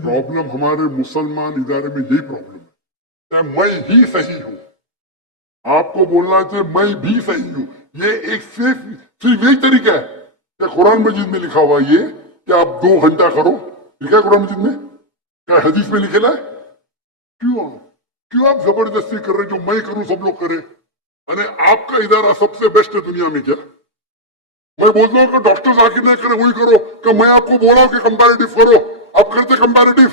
प्रॉब्लम हमारे मुसलमान इदारे में यही प्रॉब्लम है। मैं ही सही हूँ, आपको बोलना चाहिए मैं भी सही हूं। ये एक सिर्फ यही तरीका है क्या कुरान मजीद में लिखा हुआ ये कि आप 2 घंटा करो, लिखा है कुरान मजीद में? क्या हदीस में लिखेला है? क्यों आप जबरदस्ती कर रहे, जो मैं करूं सब लोग करें? अरे आपका इदारा सबसे बेस्ट है दुनिया में क्या? मैं बोलता हूँ कि डॉक्टर जाकिर नाइक करे वही करो, कि मैं आपको बोला हूं कि कंपैरेटिव करो, आप करते कंपैरेटिव,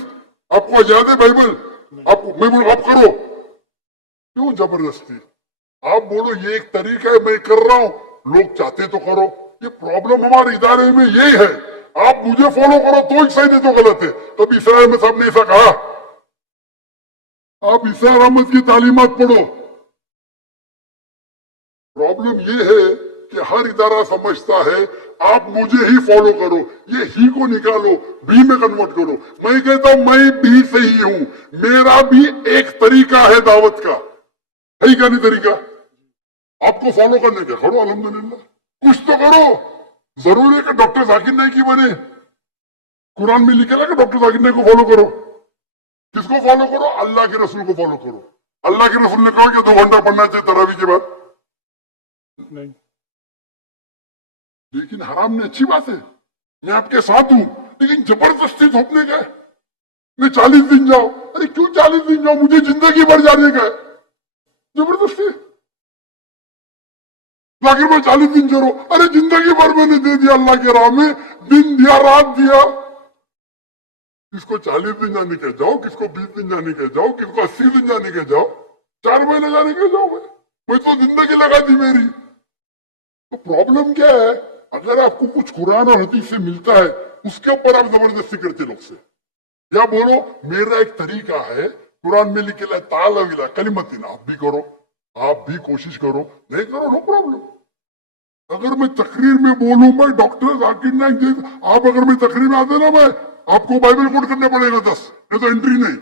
आपको याद है बाइबल, आपको मैं बोलूं आप करो, क्यों जबरदस्ती? आप बोलो ये एक तरीका है, मैं कर रहा हूं, लोग चाहते तो करो। ये प्रॉब्लम हमारे इदारे में यही है, आप मुझे फॉलो करो तो सही, नहीं तो गलत है। तब इसराइल में साहब ने ऐसा कहा, आप इसराइल अहमद की तालीमात पढ़ो। प्रॉब्लम ये है कि हर इदारा समझता है आप मुझे ही फॉलो करो, ये ही को निकालो, भी में कन्वर्ट करो। मैं कहता हूं मैं भी सही हूं, मेरा भी एक तरीका है दावत का, है क्या नहीं तरीका? आपको फॉलो करने का करो, अल्हम्दुलिल्लाह, कुछ तो करो। जरूरी है कि डॉक्टर जाकिर नाइक ही बने? कुरान में लिखेगा कि डॉक्टर जाकिर नाइक को फॉलो करो। किसको फॉलो करो? अल्लाह के रसूल को फॉलो करो। अल्लाह के रसूल ने कहा कि 2 घंटा पढ़ना चाहिए तरावी के बाद। नहीं, लेकिन हराम ने अच्छी बात है, मैं आपके साथ हूं, लेकिन जबरदस्ती थोपने का है। मैं 40 दिन जाओ, अरे क्यों 40 दिन जाओ? मुझे जिंदगी भर जाने का है, जबरदस्ती। जाकिर मैं 40 दिन चलो, अरे जिंदगी भर मैंने दे दिया अल्लाह के राह में, दिन दिया रात दिया। किसको 40 दिन जाने के जाओ, किसको 20 दिन जाने के जाओ, किसको 80 दिन जाने के जाओ, 4 महीने जाने के जाओ। मैं तो जिंदगी लगा दी मेरी। तो प्रॉब्लम क्या है? अगर आपको कुछ कुरान और हदीस से मिलता है, उसके ऊपर आप जबरदस्ती करते लोग से, या बोलो मेरा एक तरीका है, कुरान में लिखे ताला कलिमतिन, आप भी करो, आप भी कोशिश करो, नहीं करो नो प्रॉब्लम। अगर मैं तकरीर में बोलूं, मैं डॉक्टर जाकिर नाइक, आप अगर मैं तकरीर में आते ना, मैं आपको बाइबल कोट करना पड़ेगा 10, ये तो एंट्री नहीं।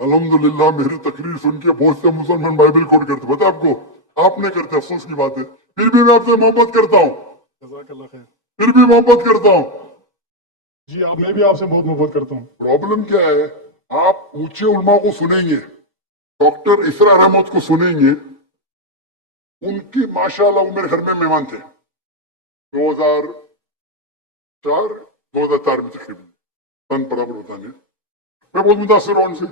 अल्हम्दुलिल्लाह मेरी तकरीर सुन के बहुत से मुसलमान बाइबल कोट करते, पता आपको? आप नहीं करते, अफसोस की बात है। फिर भी मैं आपसे मोहब्बत करता हूँ, जज़ाकल्लाह खैर। फिर भी मोहब्बत करता हूँ। जी मैं भी आपसे बहुत मोहब्बत करता हूँ। प्रॉब्लम क्या है? आप ऊंचे उलमा को सुनेंगे, डॉक्टर इसरा रहमत को सुनेंगे, उनकी माशाल्लाह वो मेरे घर में मेहमान थे 2004 में तकरीबन, सन बराबर होता नहीं। मैं बहुत मुतासर हूं उनसे।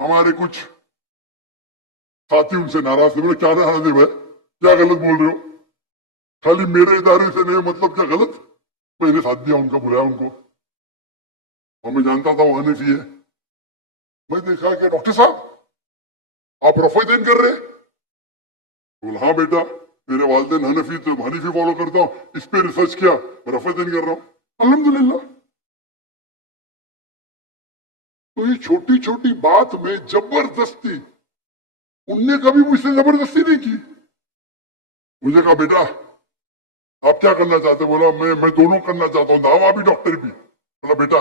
हमारे कुछ साथी उनसे नाराज थे, बोले क्या नाराज है भाई, क्या गलत बोल रहे हो? खाली मेरे इदारे से नहीं, मतलब क्या गलत? मैंने साथ दिया उनका, बुलाया उनको, और मैं जानता था वो हनीफी है। मैं देखा कि डॉक्टर साहब आप रफ़ीदैन कर रहे? बोला हाँ बेटा, मेरे वालिदैन हनीफी, तो हनीफी फॉलो करता हूँ, इस पे रिसर्च किया, मैं रफ़ीदैन कर रहा हूँ, अल्हम्दुलिल्लाह। तो ये छोटी छोटी बात में जबरदस्ती, उनने कभी मुझसे जबरदस्ती नहीं की। मुझे कहा बेटा आप क्या करना चाहते? बोला मैं दोनों करना चाहता हूँ, दावा भी डॉक्टर भी। बोला बेटा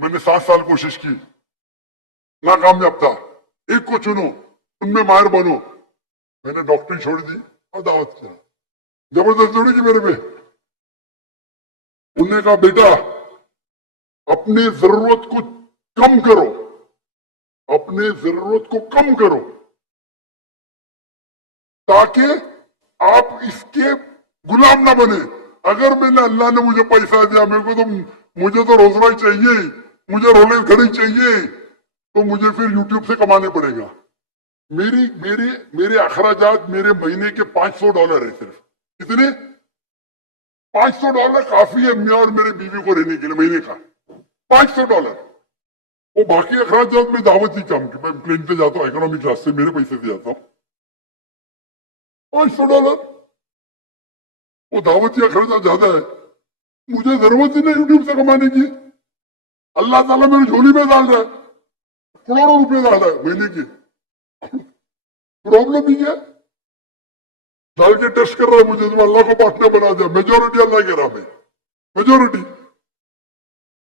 मैंने 7 साल कोशिश की, नाकामयाब था, एक को चुनो, उनमें माहिर बनो। मैंने डॉक्टरी छोड़ दी और दावत किया, जबरदस्ती थोड़ी की मेरे पे। उनने कहा बेटा अपनी जरूरत को कम करो, अपने जरूरत को कम करो, ताकि आप इसके गुलाम ना बने। अगर मैंने अल्लाह ने मुझे पैसा दिया, मुझे तो रोजगार चाहिए, मुझे रोलेक्स घड़ी चाहिए, तो मुझे फिर यूट्यूब से कमाने पड़ेगा। मेरे अखराजात मेरे महीने के $500 है सिर्फ। कितने? $500 काफी है मैं और मेरे बीवी को रहने के लिए महीने का, $500। वो बाकी अखराजात में दावती काम के, मैं प्लेन पे जाता हूँ इकोनॉमी क्लास से, मेरे पैसे से जाता हूँ, $500। वो दावती अखराजात ज्यादा है, मुझे जरूरत ही नहीं यूट्यूब से कमाने की। अल्लाह ताला मेरी झोली में डाल रहा है, करोड़ों रुपए डाल रहा है महीने की। प्रॉब्लम ही है, डाल के टेस्ट कर रहा है मुझे, तो अल्लाह को पार्टनर बना दिया। मेजोरिटी अल्लाह के राह में, मेजोरिटी।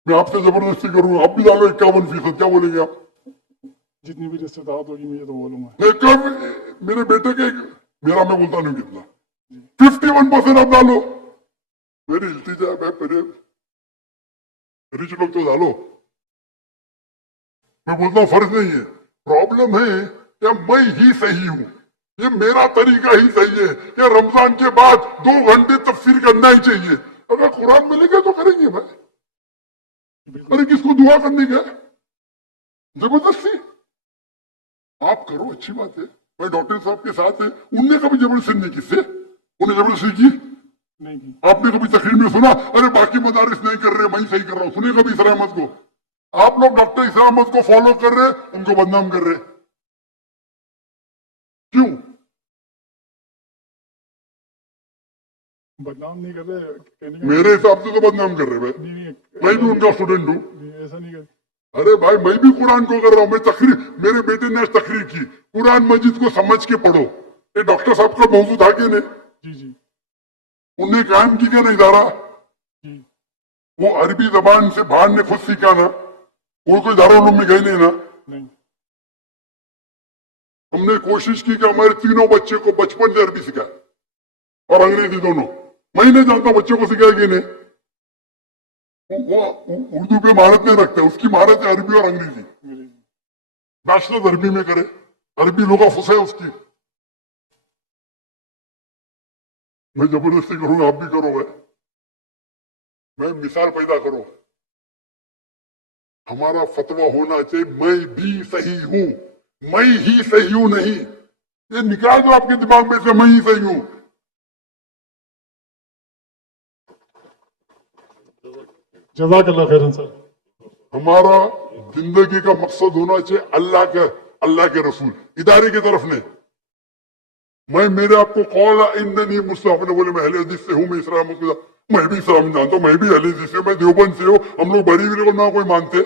मैं आपसे जबरदस्ती करूंगा, आप भी डालो 51%, क्या बोलेंगे आप? जितनी भी रिश्तेदार होगी मैं ये तो बोलूंगा। मेरे बेटे के, मेरा मैं बोलता नहीं कितना, 51% आप डालो। मेरी इल्तिजा है, मेरे रिच लोग तो डालो, मैं बोलता हूँ फर्ज नहीं है, प्रॉब्लम है कि मैं ही सही हूं, ये मेरा तरीका ही सही है कि रमजान के बाद 2 घंटे तफसीर करना ही चाहिए। अगर कुरान में लिखे तो करेंगे भाई, अरे किसको दुआ करने का जबरदस्ती? आप करो, अच्छी बात है, मैं डॉक्टर साहब के साथ है, उनने कभी जबरदस्ती नहीं किससे, उन्हें जबरदस्ती की नहीं की। आपने कभी तकरीर में सुना अरे बाकी मदारिस नहीं कर रहे मैं ही सही कर रहा हूं? सुने कभी इसरा अहमद को? आप लोग डॉक्टर इसरा अहमद को फॉलो कर रहे, उनको बदनाम कर रहे, क्यों? बदनाम नहीं कर रहे, कहने का मेरे हिसाब से तो बदनाम कर रहे भाई, नहीं, मैं भी उनका स्टूडेंट हूं। ऐसा नहीं कर। अरे भाई मैं भी कुरान को कर रहा हूं, मैं तकरीर, मेरे बेटे ने आज तकरीर की, कुरान मजीद को समझ के पढ़ो। ये डॉक्टर साहब का मौजूद था कि नहीं? जी जी उन्हें कायम की क्या नहीं इदारा? जी वो अरबी जबान से बाहर ने खुद सीखा ना, वो कोई दारुल उलूम में गए नहीं ना। नहीं। हमने कोशिश की कि हमारे तीनों बच्चे को बचपन से अरबी सिखाए और अंग्रेजी दोनों। मैं नहीं जानता बच्चों को सिखाया कि नहीं, वो उर्दू पे महारत नहीं रखता, उसकी महारत है अरबी और अंग्रेजी। बैचलर अरबी में करे, अरबी लोग फुस है उसकी। मैं जबरदस्ती करूंगा, आप भी करो भाई, मैं मिसाल पैदा करो। हमारा फतवा होना चाहिए मैं भी सही हूं, मैं ही सही हूं नहीं। ये निकाल दो आपके दिमाग में से मैं ही सही हूं। जज़ाकल्लाह खैरन सर। हमारा जिंदगी का मकसद होना चाहिए अल्लाह के रसूल, इदारे की तरफ नहीं। मैं मेरे आपको कौल इन्ननी मुस्लिम, आपने बोले मैं अहले हदीस से हूं, मैं इस्लाम मैं भी इस्लाम जानता हूं, मैं भी अहले हदीस से, मैं देवबंद से हूं, हम लोग बरीली को ना कोई मानते,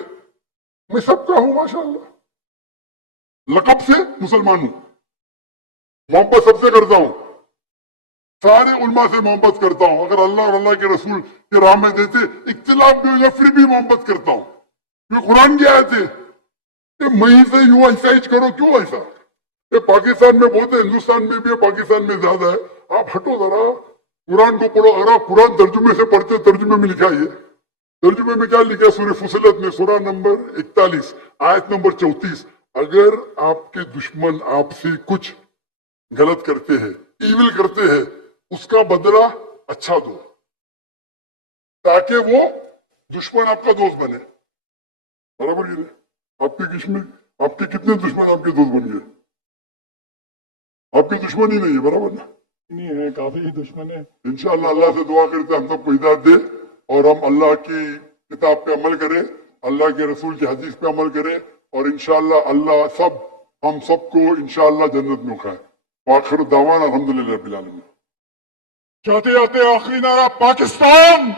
मैं सबका हूं माशाअल्लाह, लकब से मुसलमान हूं, मोहब्बत सबसे करता हूं, सारे उल्मा से मोहब्बत करता हूं। अगर अल्लाह और अल्लाह के रसूल के राह में देते इख्तिलाफ भी हो जाए फिर भी मोहब्बत करता हूं। ये कुरान की आयत है, मैं ही से यूं ऐसा ही करो, क्यों ऐसा? ये पाकिस्तान में बहुत है, हिंदुस्तान में भी है, पाकिस्तान में ज्यादा है। आप हटो जरा, कुरान को पढ़ो। अगर आप कुरान तर्जुमे से पढ़ते, तर्जुमे में लिखा है, तर्जुमे में क्या लिखा है? सूरह फुसिलत में सूरह नंबर 41 आयत नंबर 34, अगर आपके दुश्मन आपसे कुछ गलत करते हैं, ईविल करते हैं, उसका बदला अच्छा दो ताकि वो दुश्मन आपका दोस्त बने। बराबर ये आपके कितने दुश्मन आपके दोस्त बन गए? आपके दुश्मन ही नहीं है, बराबर ना? नहीं है, काफी दुश्मन है। इंशाअल्लाह अल्लाह से दुआ करते हम सबको हिदायत दे और हम अल्लाह की किताब पे अमल करें, अल्लाह के रसूल की हदीस पे अमल करें और इंशाअल्लाह अल्लाह हम सबको इंशाअल्लाह जन्नत में उठाए। आखिर दावाना अल्हम्दुलिल्लाह रब्बिल आलमीन। जाते जाते आखिरी नारा पाकिस्तान